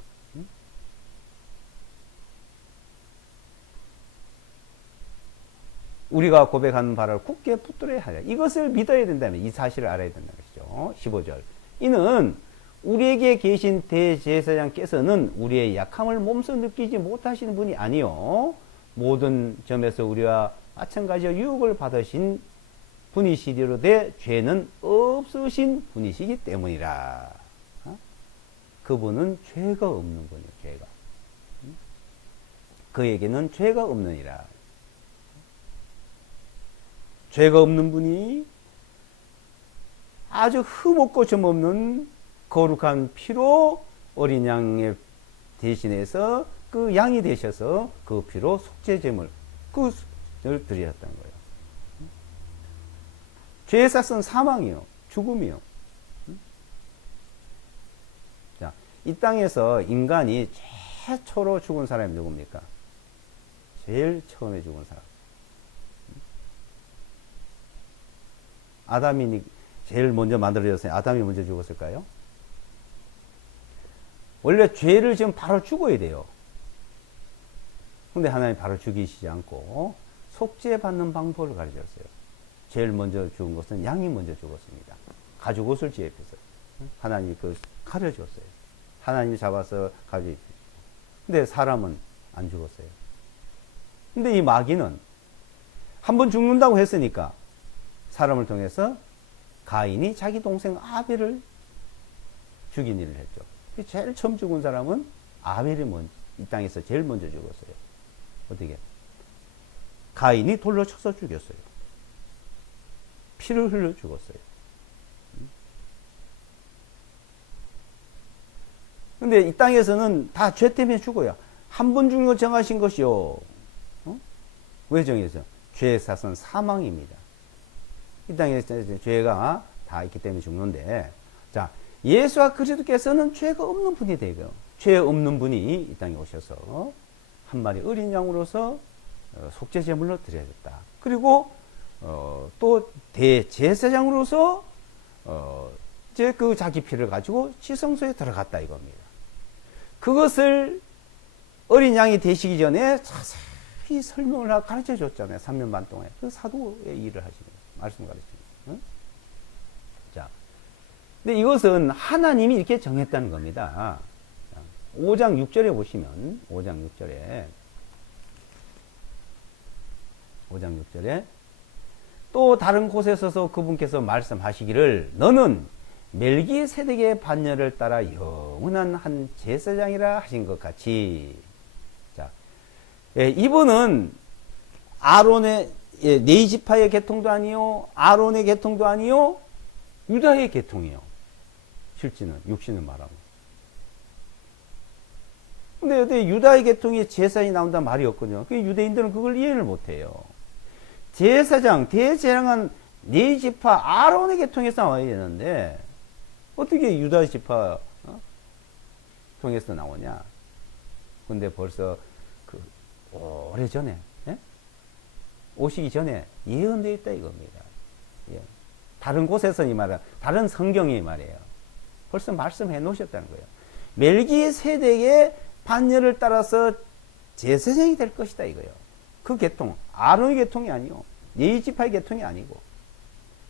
우리가 고백하는 바를 굳게 붙들어야 하자. 이것을 믿어야 된다면 이 사실을 알아야 된다는 것이죠. 15절. 이는 우리에게 계신 대제사장께서는 우리의 약함을 몸소 느끼지 못하시는 분이 아니요 모든 점에서 우리와 마찬가지로 유혹을 받으신 분이시리로되 죄는 없으신 분이시기 때문이라. 그분은 죄가 없는 분이요. 죄가. 그에게는 죄가 없느니라. 죄가 없는 분이 아주 흠없고 점없는 거룩한 피로 어린 양의 대신해서 그 양이 되셔서 그 피로 속죄제물 그를 드리셨다는 거예요. 죄의 삭은 사망이요, 죽음이요. 자, 이 땅에서 인간이 최초로 죽은 사람이 누굽니까? 제일 처음에 죽은 사람. 아담이 제일 먼저 만들어졌어요. 아담이 먼저 죽었을까요? 원래 죄를 지금 바로 죽어야 돼요. 근데 하나님 바로 죽이시지 않고 속죄받는 방법을 가르쳤어요. 제일 먼저 죽은 것은 양이 먼저 죽었습니다. 가죽 옷을 지입해서 하나님이 그 칼을 줬어요. 하나님이 잡아서 가죽 입히고. 근데 사람은 안 죽었어요. 근데 이 마귀는 한 번 죽는다고 했으니까 사람을 통해서 가인이 자기 동생 아벨을 죽인 일을 했죠. 제일 처음 죽은 사람은 아벨이 이 땅에서 제일 먼저 죽었어요. 어떻게? 가인이 돌로 쳐서 죽였어요. 피를 흘려 죽었어요. 근데 이 땅에서는 다 죄 때문에 죽어요. 한 번 죽는 거 정하신 것이요. 왜 정해서? 죄의 사선 사망입니다. 이 땅에서 죄가 다 있기 때문에 죽는데, 자, 예수와 그리스도께서는 죄가 없는 분이 되고요. 죄 없는 분이 이 땅에 오셔서 한 마리 어린 양으로서 속죄 제물로 드려졌다. 그리고 또 대제사장으로서 이제 그 자기 피를 가지고 지성소에 들어갔다 이겁니다. 그것을 어린 양이 되시기 전에 자세히 설명을 하고 가르쳐 줬잖아요. 3년 반 동안. 그 사도의 일을 하시는 말씀 가르치는. 응? 자, 근데 이것은 하나님이 이렇게 정했다는 겁니다. 5장 6절에 보시면 5장 6절에 또 다른 곳에 서서 그분께서 말씀하시기를 너는 멜기세덱의 반열을 따라 영원한 한 제사장이라 하신 것 같이. 자, 이분은 아론의 네 지파의 계통도 아니요, 아론의 계통도 아니요, 유다의 계통이요. 실제는 육신을 말하면. 근데 여기 유다의 계통에 제사장이 나온다는 말이 없거든요. 유대인들은 그걸 이해를 못해요. 제사장, 대제사장은 네 지파 아론의 계통에서 나와야 되는데 어떻게 유다 지파 통해서 나오냐? 근데 벌써 그 오래 전에 오시기 전에 예언되어 있다 이겁니다. 예. 다른 곳에서 이 말은 다른 성경이 말이에요. 벌써 말씀해 놓으셨다는 거예요. 멜기세덱의 반열을 따라서 제사장이 될 것이다 이거예요. 그 계통, 아론의 계통이 아니요, 네 지파의 계통이 아니고.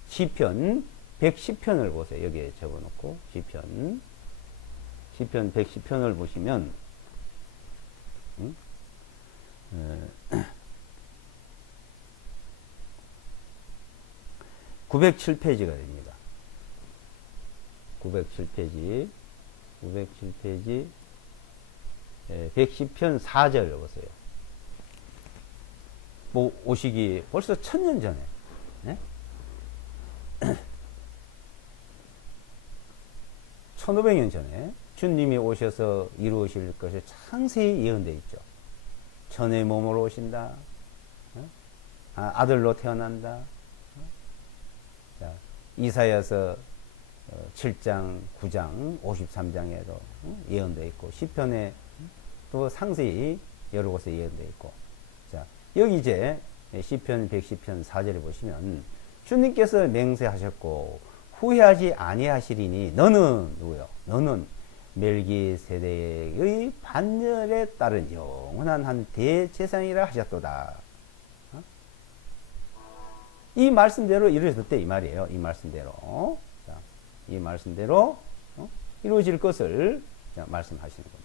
시편 110편을 보세요. 여기에 적어놓고 시편 110편을 보시면 907페이지가 됩니다. 907페이지 110편 4절을 보세요. 뭐 오시기 벌써 1000년 전에, 네? 1500년 전에 주님이 오셔서 이루어질 것이 상세히 예언되어 있죠. 천의 몸으로 오신다. 아들로 태어난다. 자, 이사야서 7장, 9장, 53장에도 예언되어 있고, 시편에 또 상세히 여러 곳에 예언되어 있고. 자, 여기 이제 시편 110편 4절에 보시면 주님께서 맹세하셨고 후회하지 아니하시리니 너는 누구요? 너는 멜기세덱의 반열에 따른 영원한 한 대제사장이라 하셨도다. 이 말씀대로 이루어졌대 이 말이에요. 이 말씀대로. 자, 이 말씀대로 이루어질 것을 말씀하시는 겁니다.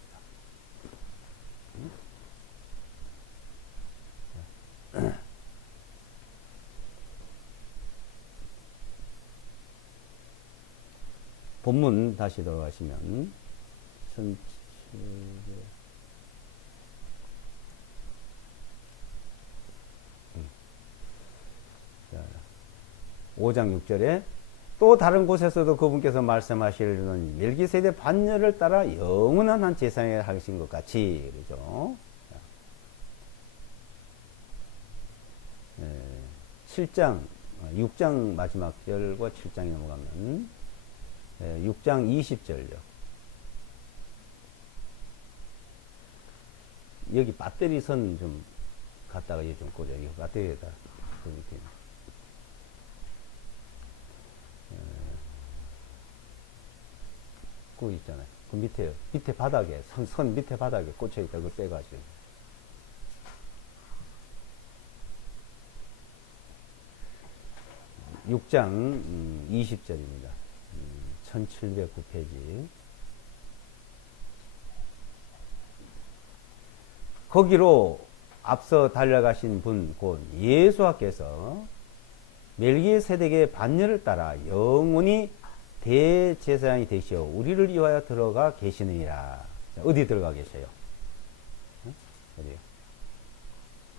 본문 다시 돌아가시면 5장 6절에 또 다른 곳에서도 그분께서 말씀하시려는 멜기세덱 반열을 따라 영원한 한 제사장을 하신 것 같이, 그죠? 7장, 6장 마지막 절과 7장에 넘어가면 6장 20절요. 여기 배터리 선 좀 갖다가 여기 좀 꽂아. 이 배터리에다. 그 밑에. 그거 있잖아요. 그 밑에 바닥에, 선 밑에 바닥에 꽂혀 있다. 그걸 빼가지고. 6장 20절입니다. 1709페이지. 거기로 앞서 달려가신 분, 곧 예수와께서 멜기세덱의 반열을 따라 영원히 대제사장이 되시어 우리를 위하여 들어가 계시느니라. 자, 어디 들어가 계셔요? 응? 어디요?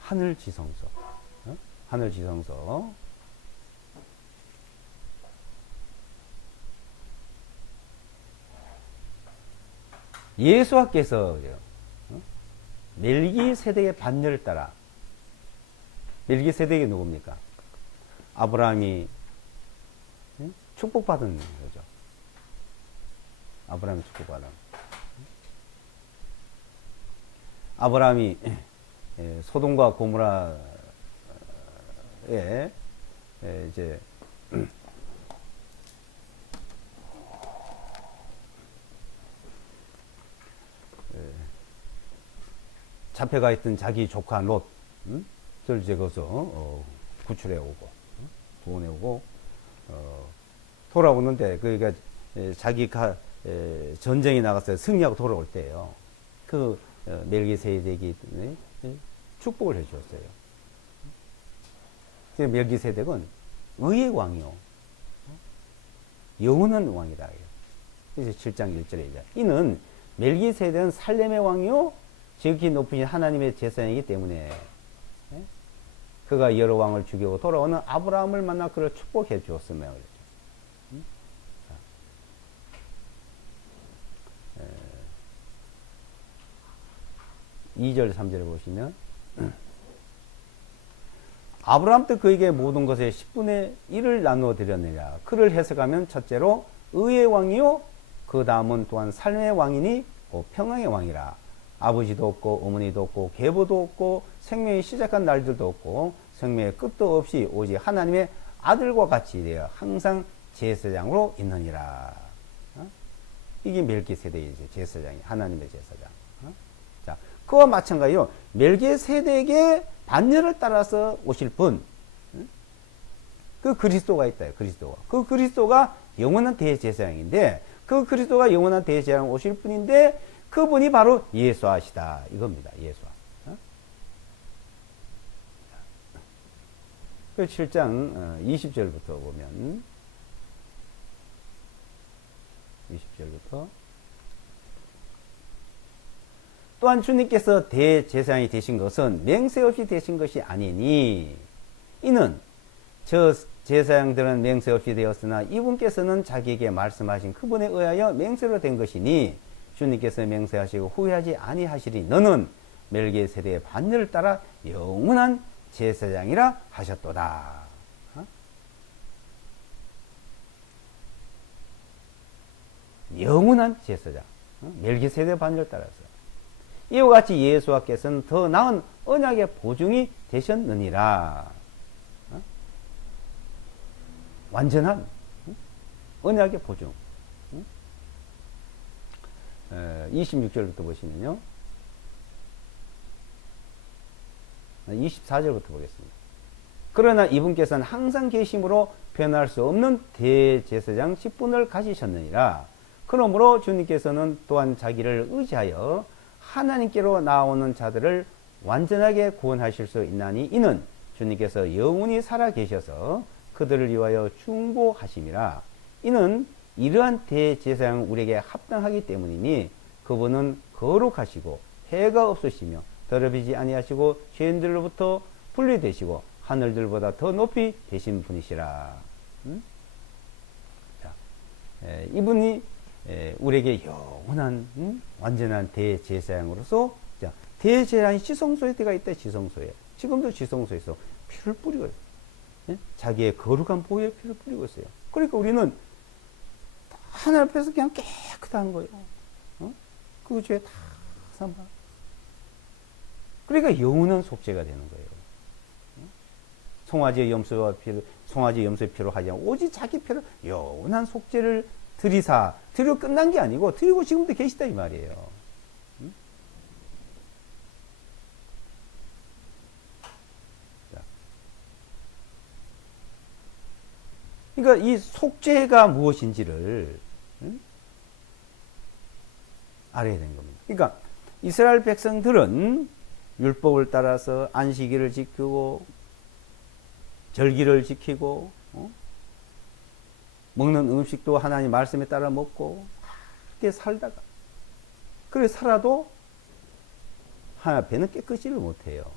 하늘 지성소. 응? 하늘 지성소. 예수와께서 멜기세덱의 반열을 따라. 멜기세덱이 누굽니까? 아브라함이 축복받은 거죠. 아브라함이 축복받은. 아브라함이 소돔과 고모라에 이제 잡혀가 있던 자기 조카 롯을 이제 거기서 구출해 오고 구원해 오고 돌아오는데 그러니까 자기가 전쟁에 나가서 승리하고 돌아올 때예요. 그 멜기세덱이 축복을 해 주었어요. 멜기세덱은 의의 왕이요, 영원한 왕이다. 그래서 7장 1절에 이제 이는 멜기세덱은 살렘의 왕이요 지극히 높으신 하나님의 제사장이기 때문에 그가 여러 왕을 죽이고 돌아오는 아브라함을 만나 그를 축복해 주었으며 그랬죠. 2절 3절을 보시면 아브라함 때 그에게 모든 것의 10분의 1을 나누어 드렸느니라. 그를 해석하면 첫째로 의의 왕이요 그 다음은 또한 삶의 왕이니 평강의 왕이라. 아버지도 없고 어머니도 없고 계보도 없고 생명이 시작한 날들도 없고 생명의 끝도 없이 오직 하나님의 아들과 같이 되어 항상 제사장으로 있느니라. 이게 멜기세덱의 제사장이 하나님의 제사장. 자, 그와 마찬가지로 멜기세덱의 반열을 따라서 오실 분, 그 그리스도가 있다. 그리스도가. 그 그리스도가 영원한 대제사장인데 그 그리스도가 영원한 대제사장 오실 분인데 그분이 바로 예수하시다 이겁니다. 예수하. 그 7장 20절부터 보면 20절부터 또한 주님께서 대제사장이 되신 것은 맹세 없이 되신 것이 아니니 이는 저 제사장들은 맹세 없이 되었으나 이분께서는 자기에게 말씀하신 그분에 의하여 맹세로 된 것이니 주님께서 맹세하시고 후회하지 아니하시리 너는 멜기세덱의 반열을 따라 영원한 제사장이라 하셨도다. 영원한 제사장. 멜기세덱의 반열을 따라서. 이와 같이 예수와께서는 더 나은 언약의 보증이 되셨느니라. 완전한 언약의 보증. 26절부터 보시면요. 24절부터 보겠습니다. 그러나 이분께서는 항상 계심으로 변할 수 없는 대제사장 10분을 가지셨느니라. 그러므로 주님께서는 또한 자기를 의지하여 하나님께로 나오는 자들을 완전하게 구원하실 수 있나니 이는 주님께서 영원히 살아 계셔서 그들을 위하여 중보하심이라. 이는 이러한 대제사장 우리에게 합당하기 때문이니 그분은 거룩하시고 해가 없으시며 더럽히지 아니하시고 죄인들로부터 분리되시고 하늘들보다 더 높이 되신 분이시라. 자, 이분이 우리에게 영원한 완전한 대제사장으로서 대제사장이 지성소에 들어가 있다. 지성소에 지금도 지성소에서 피를 뿌리고 자기의 거룩한 보혈 피를 뿌리고 있어요. 그러니까 우리는 하나님 앞에서 그냥 깨끗한 거예요. 그 죄 다 삼아. 그러니까 영원한 속죄가 되는 거예요. 송아지의 염소와 피를, 송아지 염소의 피로 하지 않고 오직 자기 피로 영원한 속죄를 드리사, 드리고 끝난 게 아니고 드리고 지금도 계시다 이 말이에요. 그러니까 이 속죄가 무엇인지를 알아야 되는 겁니다. 그러니까 이스라엘 백성들은 율법을 따라서 안식일을 지키고 절기를 지키고 먹는 음식도 하나님 말씀에 따라 먹고 그렇게 살다가 그래 살아도 하나 배는 깨끗이를 못해요.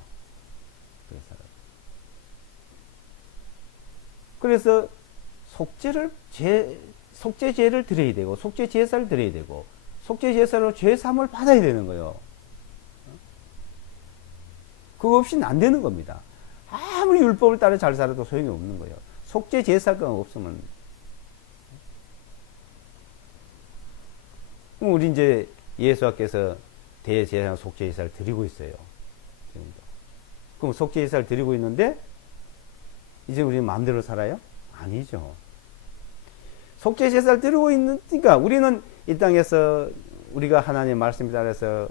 그래서 속죄제를 드려야 되고 속죄 제사를 드려야 되고 속죄 제사로 죄 사함을 받아야 되는 거예요. 그거 없이는 안 되는 겁니다. 아무리 율법을 따라 잘 살아도 소용이 없는 거예요. 속죄 제사가 없으면. 그럼 우리 이제 예수께서 대제사 속죄 제사를 드리고 있어요. 지금도. 그럼 속죄 제사를 드리고 있는데 이제 우리 마음대로 살아요? 아니죠. 속죄 제사를 드리고 있으니까 우리는 이 땅에서 우리가 하나님의 말씀에 따라서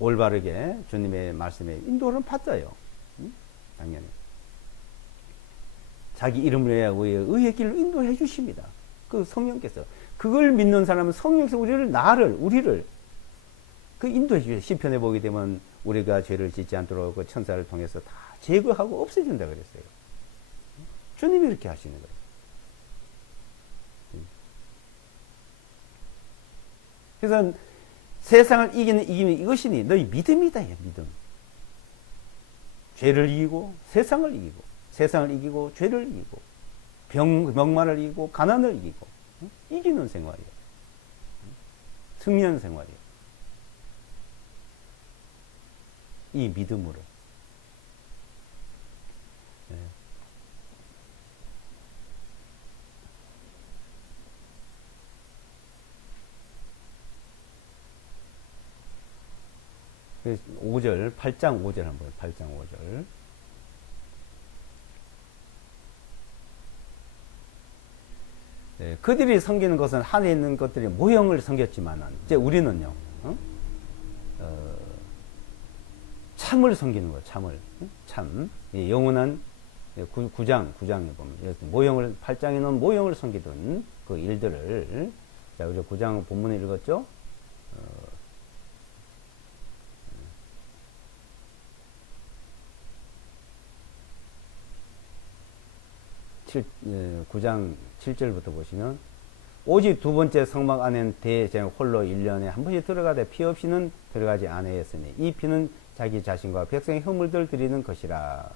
올바르게 주님의 말씀에 인도를 받아요. 당연히. 자기 이름을 위하여 의의 길로 인도해 주십니다. 그 성령께서. 그걸 믿는 사람은 성령께서 우리를 그 인도해 주셔요. 시편에 보게 되면 우리가 죄를 짓지 않도록 그 천사를 통해서 다 제거하고 없애준다 그랬어요. 주님이 이렇게 하시는 거예요. 그래서 세상을 이기는 이김이 이것이니 너희 믿음이다. 믿음. 죄를 이기고 세상을 이기고 세상을 이기고 죄를 이기고 병마를 이기고 가난을 이기고 이기는 생활이에요. 승리하는 생활이에요. 이 믿음으로. 네. 5절, 8장 5절 한번 8장 5절. 네, 그들이 섬기는 것은 하늘에 있는 것들이 모형을 섬겼지만은 이제 우리는요, 참을 섬기는 거예요. 참을. 참. 영원한 9장에 보면 모형을 8장에는 모형을 섬기던 그 일들을 자, 우리 9장 본문에 읽었죠? 9장 7절부터 보시면 오직 두 번째 성막 안에는 대제사장 홀로 1년에 한 번씩 들어가되 피 없이는 들어가지 아니하였으니 이 피는 자기 자신과 백성의 허물들 드리는 것이라.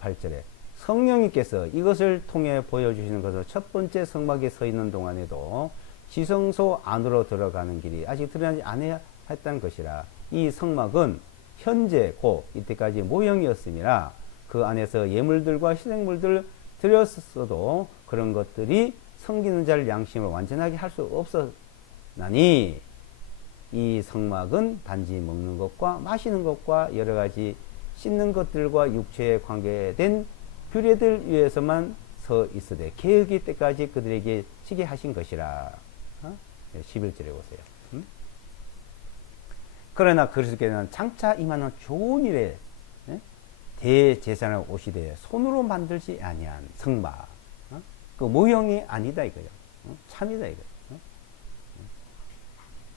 8절에 성령님께서 이것을 통해 보여주시는 것은 첫 번째 성막에 서 있는 동안에도 지성소 안으로 들어가는 길이 아직 드러나지 아니하였다는 것이라. 이 성막은 현재 곧 이때까지 모형이었음이라. 그 안에서 예물들과 희생물들을 드렸어도 그런 것들이 섬기는 자를 양심을 완전하게 할 수 없었나니 이 성막은 단지 먹는 것과 마시는 것과 여러 가지 씻는 것들과 육체에 관계된 규례들 위해서만 서 있으되 개혁의 때까지 그들에게 지게 하신 것이라. 11절에 보세요. 그러나 그리스도께서는 장차 임하는 좋은 일에 대제사장을 오시되 손으로 만들지 아니한 성막, 그 모형이 아니다 이거예요. 참이다 이거예요.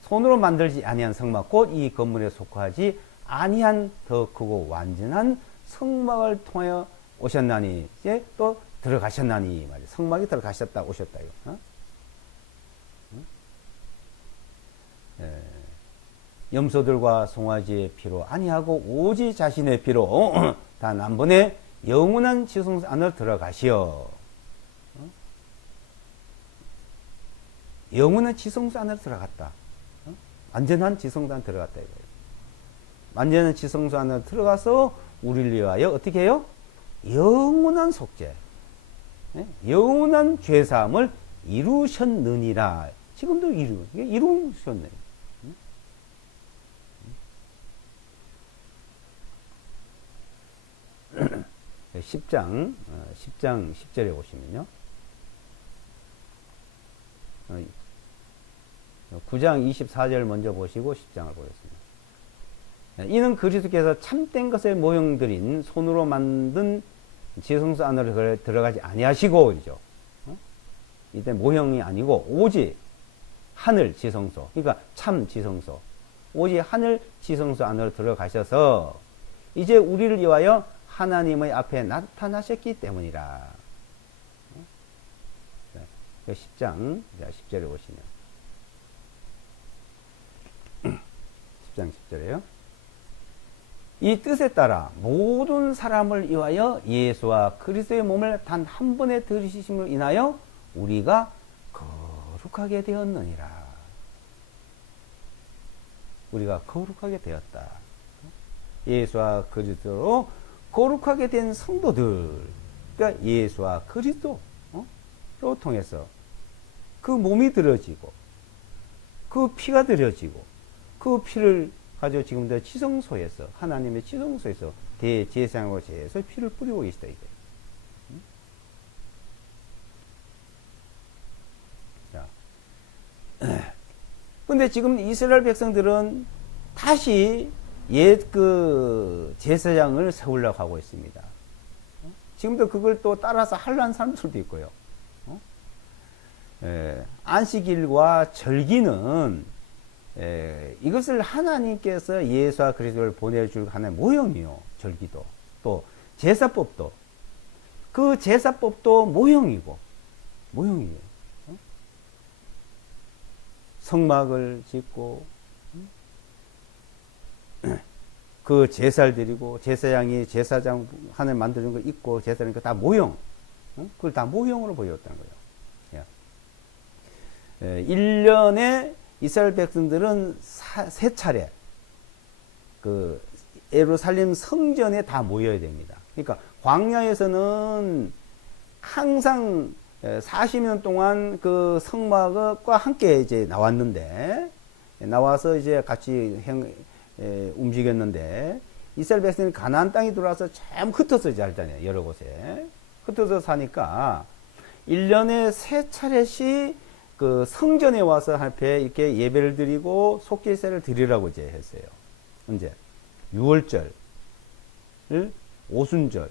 손으로 만들지 아니한 성막, 곧 이 건물에 속하지 아니한 더 크고 완전한 성막을 통하여 오셨나니, 이제 또 들어가셨나니 말이에요. 성막이 들어가셨다 오셨다 이거. 염소들과 송아지의 피로 아니하고 오직 자신의 피로 단 한 번에 영원한 지성소 안으로 들어가시어. 영원한 지성소 안으로 들어갔다. 완전한 지성소 안으로 들어갔다 이거예요. 완전한 지성소 안으로 들어가서 우리를 위하여 어떻게 해요? 영원한 속죄, 영원한 죄사함을 이루셨느니라. 지금도 이루셨네. 10장 10절에 보시면요. 9장 24절 먼저 보시고 10장을 보겠습니다. 이는 그리스도께서 참된 것에 모형들인 손으로 만든 지성소 안으로 들어가지 아니하시고, 이죠. 이때 모형이 아니고 오직 하늘 지성소, 그러니까 참 지성소, 오직 하늘 지성소 안으로 들어가셔서 이제 우리를 위하여 하나님의 앞에 나타나셨기 때문이라. 10장 10절에 보시면 10장 10절에요. 이 뜻에 따라 모든 사람을 위하여 예수와 그리스도의 몸을 단 한 번에 들이심으로 인하여 우리가 거룩하게 되었느니라. 우리가 거룩하게 되었다. 예수와 그리스도로 거룩하게 된 성도들, 그러니까 예수와 그리스도로 통해서 그 몸이 들어지고 그 피가 들어지고 그 피를 가지고 지금도 지성소에서, 하나님의 지성소에서 대제사장으로서 피를 뿌리고 계시다 이거예요. 자, 근데 지금 이스라엘 백성들은 다시 옛 그 제사장을 세우려고 하고 있습니다. 지금도 그걸 또 따라서 하려는 사람들도 있고요. 안식일과 절기는 이것을 하나님께서 예수와 그리스도를 보내줄 하나의 모형이요. 절기도 또 제사법도, 그 제사법도 모형이고 모형이에요. 성막을 짓고 그 제사를 드리고 제사장이 제사장 하늘 만드는 거 있고 제사장이 다 모형, 그걸 다 모형으로 보였다는 거예요. 1년에 이스라엘 백성들은 세 차례 그 예루살렘 성전에 다 모여야 됩니다. 그러니까 광야에서는 항상 40년 동안 그 성막과 함께 이제 나와서 이제 같이 움직였는데, 이스라엘 백성이 가나안 땅에 들어와서 참 흩어져 살잖아요. 여러 곳에 흩어져 사니까 1년에 세 차례씩 그 성전에 와서 앞에 이렇게 예배를 드리고 속죄제를 드리라고 이제 했어요. 언제? 6월절, 오순절,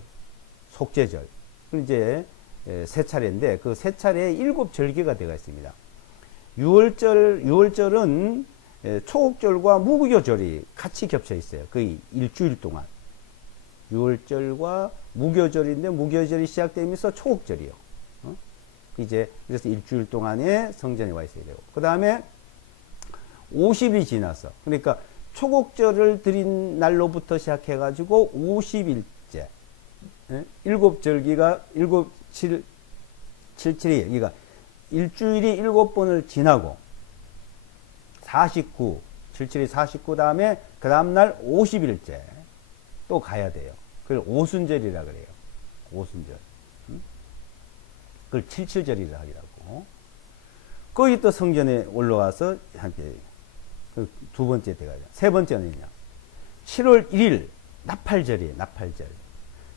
속죄절. 이제 세 차례인데 그 세 차례에 7절기가 되어 있습니다. 6월절은 초곡절과 무교절이 같이 겹쳐 있어요. 거의 일주일 동안. 6월절과 무교절인데 무교절이 시작되면서 초곡절이요. 이제 그래서 일주일 동안에 성전에 와 있어야 되고, 그 다음에 50일이 지나서, 그러니까 초곡절을 드린 날로부터 시작해 가지고 50일째 7절기가 7, 7이 그러니까 일주일이 7번을 지나고 49, 77이 49 다음에 그 다음날 50일째 또 가야 돼요. 그걸 오순절이라 그래요. 오순절. 그걸 77절이라 하더라고. 거기 또 성전에 올라와서 함께 두 번째 때가죠. 세 번째는요. 7월 1일 나팔절이에요. 나팔절.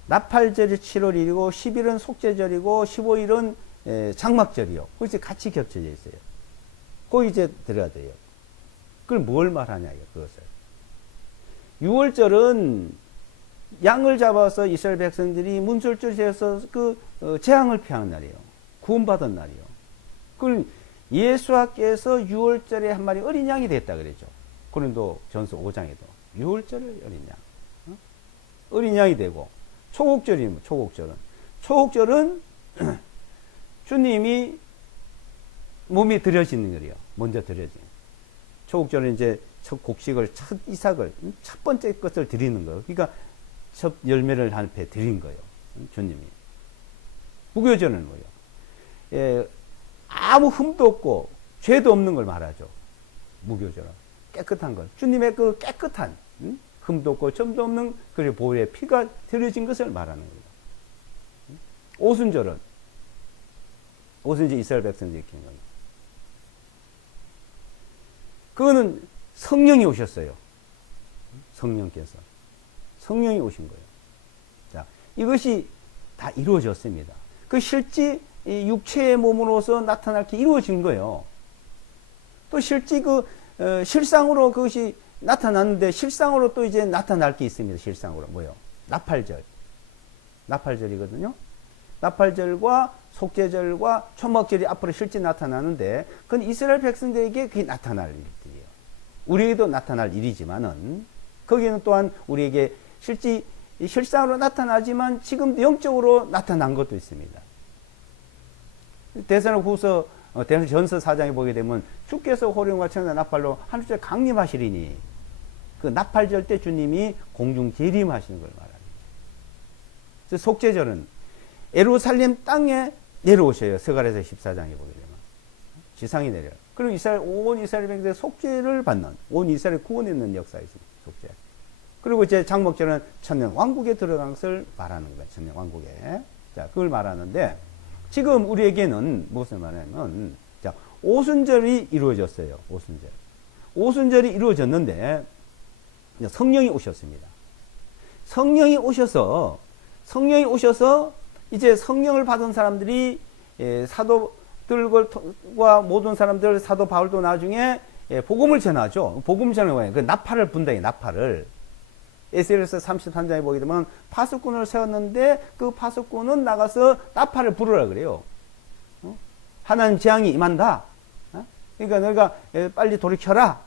나팔절이 7월 1일이고 10일은 속죄절이고 15일은 장막절이요. 그것이 같이 겹쳐져 있어요. 거기 이제 들어가야 돼요. 그걸 뭘 말하냐, 그것을. 6월절은 양을 잡아서 이스라엘 백성들이 문설주에서 재앙을 피하는 날이에요. 구원받은 날이에요. 그걸 예수께서 6월절에 한 마리 어린 양이 됐다 그랬죠. 고린도 전서 5장에도 6월절에 어린 양, 어린 양이 되고, 초곡절은 주님이 몸이 들여지는 거예요. 먼저 들여지는. 초곡절은 이제 첫 곡식을, 첫 이삭을, 첫 번째 것을 드리는 거예요. 그러니까 첫 열매를 한패 드린 거예요. 주님이. 무교절은 뭐예요? 아무 흠도 없고 죄도 없는 걸 말하죠. 무교절은 깨끗한 것. 주님의 그 깨끗한, 흠도 없고 점도 없는 그 보혈의 피가 들여진 것을 말하는 거예요. 오순절은 이스라엘 백성들이 지키는 거예요. 그거는 성령이 오셨어요. 성령이 오신 거예요. 자, 이것이 다 이루어졌습니다. 그 실제 육체의 몸으로서 나타나게 이루어진 거예요. 또 실제 실상으로 그것이 나타났는데 실상으로 또 이제 나타날 게 있습니다. 실상으로 뭐요? 나팔절. 나팔절이거든요. 나팔절과 속죄절과 초막절이 앞으로 실제 나타나는데 그건 이스라엘 백성들에게 그게 나타날 일들이에요. 우리에게도 나타날 일이지만은 거기는 또한 우리에게 실상으로 나타나지만 지금도 영적으로 나타난 것도 있습니다. 데살로니가후서 전서 4장에 보게 되면 주께서 호령과 천사 나팔로 하늘에 강림하시리니 그 나팔절 때 주님이 공중 재림하시는 걸 말합니다. 그래서 속죄절은 예루살렘 땅에 내려오셔요. 스가랴서 14장에 보게 되면 지상에 내려요. 그리고 온 이스라엘 백성들의 속죄를 받는, 온 이스라엘 구원했는 역사가 있습니다. 속죄. 그리고 이제 장목절은 천년 왕국에 들어간 것을 말하는 거예요. 천년 왕국에. 자, 그걸 말하는데 지금 우리에게는 무엇을 말하냐면, 자, 오순절이 이루어졌어요. 오순절. 오순절이 이루어졌는데, 성령이 오셨습니다. 성령이 오셔서, 이제 성령을 받은 사람들이, 사도들과 모든 사람들, 사도 바울도 나중에, 복음을 전하죠. 복음을 전하는 거예요. 그 나팔을 분다, 나팔을. 에스겔서 33장에 보게 되면 파수꾼을 세웠는데 그 파수꾼은 나가서 나팔을 부르라 그래요. 하나님 재앙이 임한다. 그러니까 너희가 빨리 돌이켜라.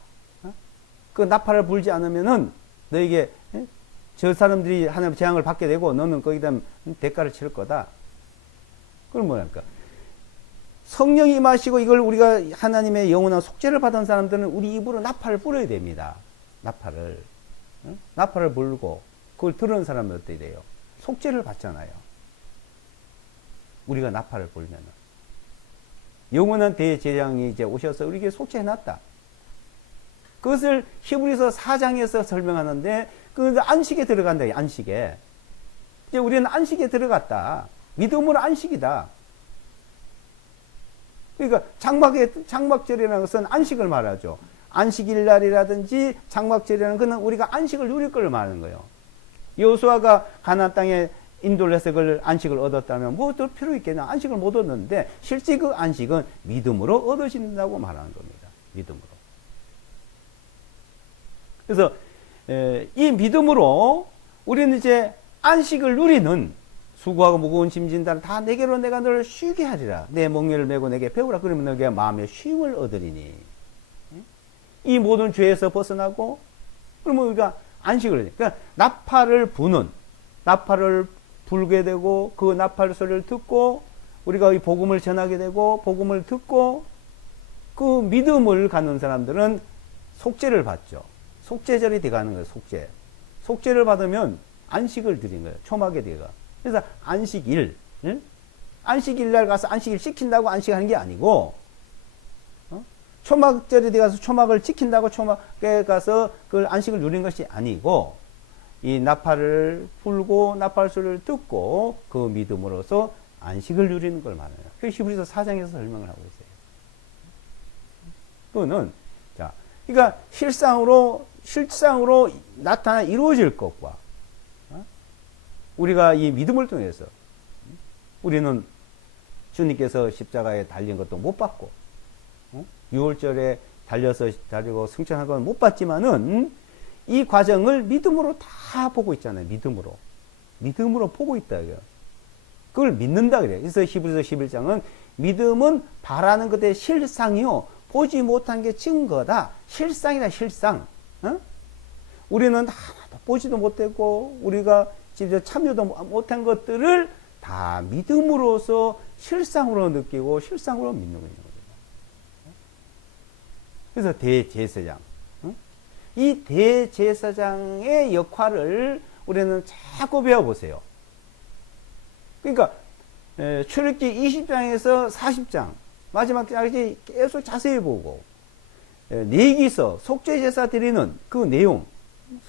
그 나팔을 불지 않으면은 너에게 저 사람들이 하나님 재앙을 받게 되고 너는 거기다 대가를 치를 거다. 그럼 뭐랄까? 성령이 임하시고 이걸 우리가 하나님의 영원한 속죄를 받은 사람들은 우리 입으로 나팔을 불어야 됩니다. 나팔을 불고 그걸 들은 사람은 어떻게 돼요? 속죄를 받잖아요. 우리가 나팔을 불면은 영원한 대제장이 이제 오셔서 우리에게 속죄해놨다. 그것을 히브리서 4장에서 설명하는데 그 안식에 들어간다. 안식에. 이제 우리는 안식에 들어갔다. 믿음으로 안식이다. 그러니까 장막절이라는 것은 안식을 말하죠. 안식일 날이라든지 장막절이라는 것은 우리가 안식을 누릴 걸 말하는 거예요. 여호수아가 가나안 땅에 인도를 해서 그걸 안식을 얻었다면 뭐 더 필요 있겠나? 안식을 못 얻었는데 실제 그 안식은 믿음으로 얻어진다고 말하는 겁니다. 믿음으로. 그래서 이 믿음으로 우리는 이제 안식을 누리는 수고하고 무거운 짐진다는 다 내게로 내가 너를 쉬게 하리라. 내 멍에를 메고 내게 배우라. 그러면 너게 마음의 쉼을 얻으리니. 이 모든 죄에서 벗어나고 그러면 우리가 안식을 해야 돼. 그러니까 나팔을 불게 되고 그 나팔 소리를 듣고 우리가 이 복음을 전하게 되고 복음을 듣고 그 믿음을 갖는 사람들은 속죄를 받죠. 속죄절이 돼가는 거예요. 속죄를 받으면 안식을 드린 거예요. 초막에 돼가. 그래서 안식일 날 가서 안식일 시킨다고 안식하는 게 아니고 초막절에 가서 초막을 지킨다고 초막에 가서 그걸 안식을 누리는 것이 아니고 이 나팔을 불고 나팔 소리를 듣고 그 믿음으로써 안식을 누리는 걸 말해요. 그 히브리서 4장에서 설명을 하고 있어요. 그거는 자, 그러니까 실상으로 나타나 이루어질 것과 우리가 이 믿음을 통해서 우리는 주님께서 십자가에 달린 것도 못 받고 6월절에 달리고 승천한 건 못 봤지만은 이 과정을 믿음으로 다 보고 있잖아요. 믿음으로 보고 있다. 그걸 믿는다 그래요. 그래서 히브리서 11장은 믿음은 바라는 것의 실상이요. 보지 못한 게 증거다. 실상이다. 실상. 우리는 하나도 보지도 못했고 우리가 직접 참여도 못한 것들을 다 믿음으로써 실상으로 느끼고 실상으로 믿는 거예요. 그래서 대제사장. 이 대제사장의 역할을 우리는 자꾸 배워보세요. 그러니까 출애굽기 20장에서 40장 마지막까지 계속 자세히 보고 레위기서 속죄제사 드리는 그 내용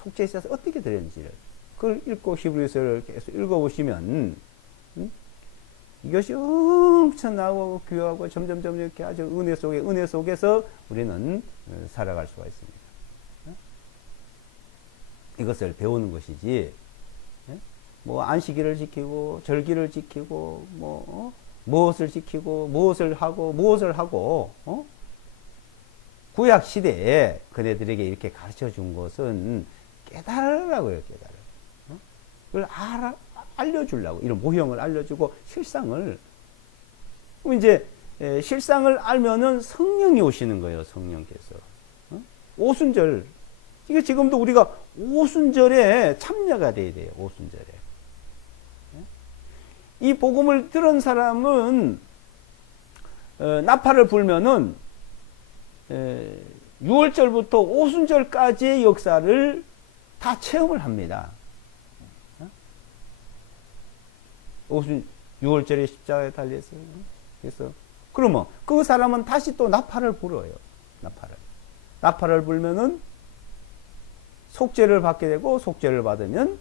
속죄제사 어떻게 드렸는지를 그걸 읽고 히브리서를 계속 읽어보시면 이것이 엄청나고 귀하고 점점 이렇게 아주 은혜 속에서 우리는 살아갈 수가 있습니다. 이것을 배우는 것이지 뭐 안식일을 지키고 절기를 지키고 무엇을 지키고 무엇을 하고 구약 시대에 그네들에게 이렇게 가르쳐 준 것은 깨달으라고요. 깨달아. 그걸 알려주려고 이런 모형을 알려주고 실상을. 그럼 이제 실상을 알면은 성령이 오시는 거예요. 성령께서. 오순절. 이게 지금도 우리가 오순절에 참여가 돼야 돼요. 오순절에. 이 복음을 들은 사람은 나팔을 불면은 6월절부터 오순절까지의 역사를 다 체험을 합니다. 6월절에 십자가에 달렸어요. 그래서 그러면 그 사람은 다시 또 나팔을 불어요. 나팔을 불면은 속죄를 받게 되고 속죄를 받으면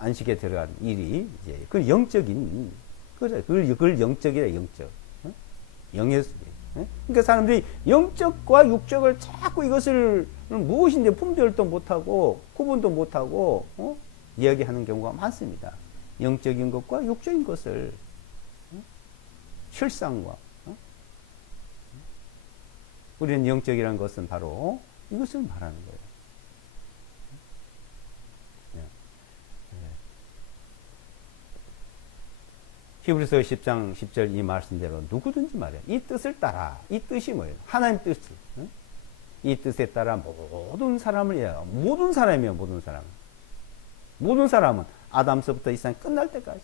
안식에 들어간 일이 이제 그 영적인 그걸 영적이래. 영적. 영의 그러니까 사람들이 영적과 육적을 자꾸 이것을 무엇인지 분별도 못하고 구분도 못하고 이야기하는 경우가 많습니다. 영적인 것과 육적인 것을 실상과 우리는 영적이라는 것은 바로 이것을 말하는 거예요. 히브리서 10장 10절 이 말씀대로 누구든지 말이야. 이 뜻을 따라. 이 뜻이 뭐예요? 하나님 뜻. 이 뜻에 따라 모든 사람을 위하여. 모든 사람이에요. 모든 사람. 모든 사람은 아담서부터 이 세상 끝날 때까지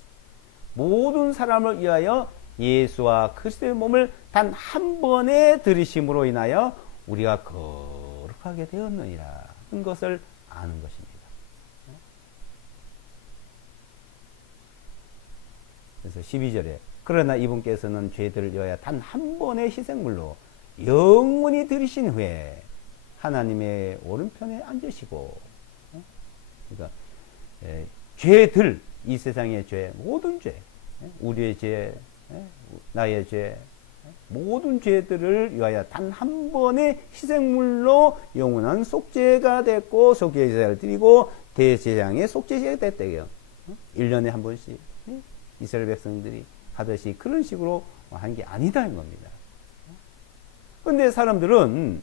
모든 사람을 위하여 예수와 그리스도의 몸을 단 한 번에 들이심으로 인하여 우리가 거룩하게 되었느니라 하는 것을 아는 것입니다. 그래서 12절에 그러나 이분께서는 죄들을 위하여 단 한 번의 희생물로 영원히 들이신 후에 하나님의 오른편에 앉으시고 그러니까 죄들 이 세상의 죄 모든 죄 우리의 죄 나의 죄 모든 죄들을 위하여 단 한 번의 희생물로 영원한 속죄가 됐고 속죄 제사를 드리고 대제사장의 속죄제가 됐대요. 1년에 한 번씩 이스라엘 백성들이 하듯이 그런 식으로 하는 게 아니다는 겁니다. 그런데 사람들은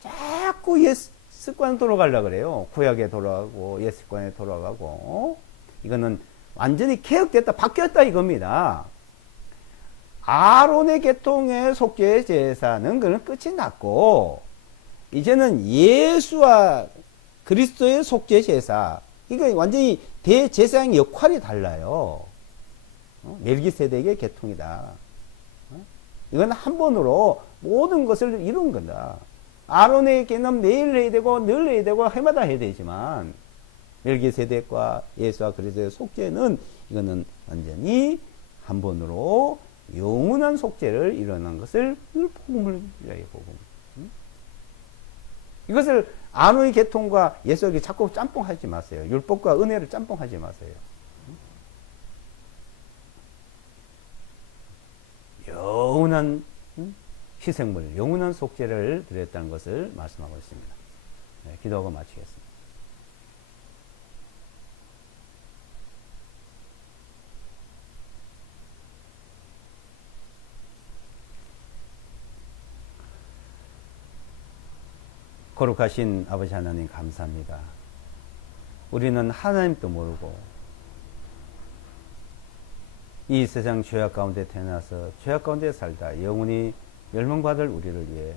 자꾸 옛 습관 돌아가려고 그래요. 구약에 돌아가고 옛 습관에 돌아가고 이거는 완전히 개혁됐다 바뀌었다 이겁니다. 아론의 계통의 속죄 제사는 그는 끝이 났고 이제는 예수와 그리스도의 속죄 제사 이거 완전히 대제사장의 역할이 달라요. 멜기세덱의 계통이다. 이건 한 번으로 모든 것을 이룬 거다. 아론에게는 매일 해야 되고 늘 해야 되고 해마다 해야 되지만 멜기세덱과 예수와 그리스도의 속죄는 이거는 완전히 한 번으로 영원한 속죄를 일어난 것을 복음을 위하여 복음. 이것을 아론의 계통과 예수에게 자꾸 짬뽕하지 마세요. 율법과 은혜를 짬뽕하지 마세요. 영원한 희생물, 영원한 속죄를 드렸다는 것을 말씀하고 있습니다. 네, 기도하고 마치겠습니다. 거룩하신 아버지 하나님 감사합니다. 우리는 하나님도 모르고 이 세상 죄악 가운데 태어나서 죄악 가운데 살다 영원히 멸망받을 우리를 위해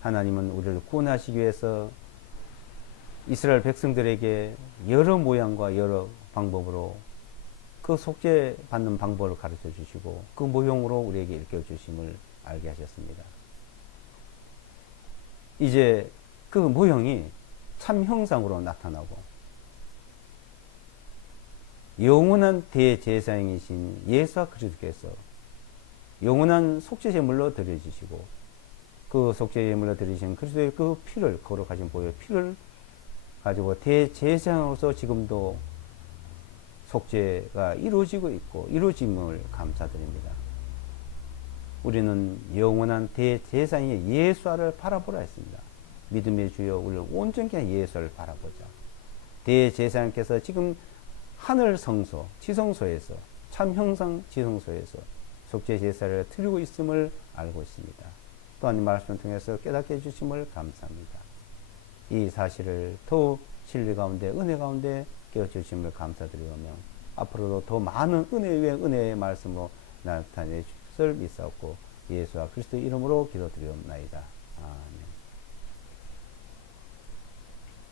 하나님은 우리를 구원하시기 위해서 이스라엘 백성들에게 여러 모양과 여러 방법으로 그 속죄 받는 방법을 가르쳐 주시고 그 모형으로 우리에게 일깨워 주심을 알게 하셨습니다. 이제 그 모형이 참 형상으로 나타나고 영원한 대제사장이신 예수와 그리스도께서 영원한 속죄제물로 드려주시고 그 속죄제물로 드리신 그리스도의 그 피를 거룩하신 보혈 피를 가지고 대제사장으로서 지금도 속죄가 이루어지고 있고 이루어짐을 감사드립니다. 우리는 영원한 대제사장의 예수를 바라보라 했습니다. 믿음의 주여 우리를 온전히 예수를 바라보자. 대제사장께서 지금 하늘 성소, 지성소에서, 참 형상 지성소에서 속죄 제사를 드리고 있음을 알고 있습니다. 또 하나님 말씀을 통해서 깨닫게 해주심을 감사합니다. 이 사실을 더 진리 가운데, 은혜 가운데 깨워주심을 감사드리오며 앞으로도 더 많은 은혜 위에 은혜의 말씀으로 나타내 주실 믿사옵고 예수와 그리스도의 이름으로 기도드리옵나이다. 아멘.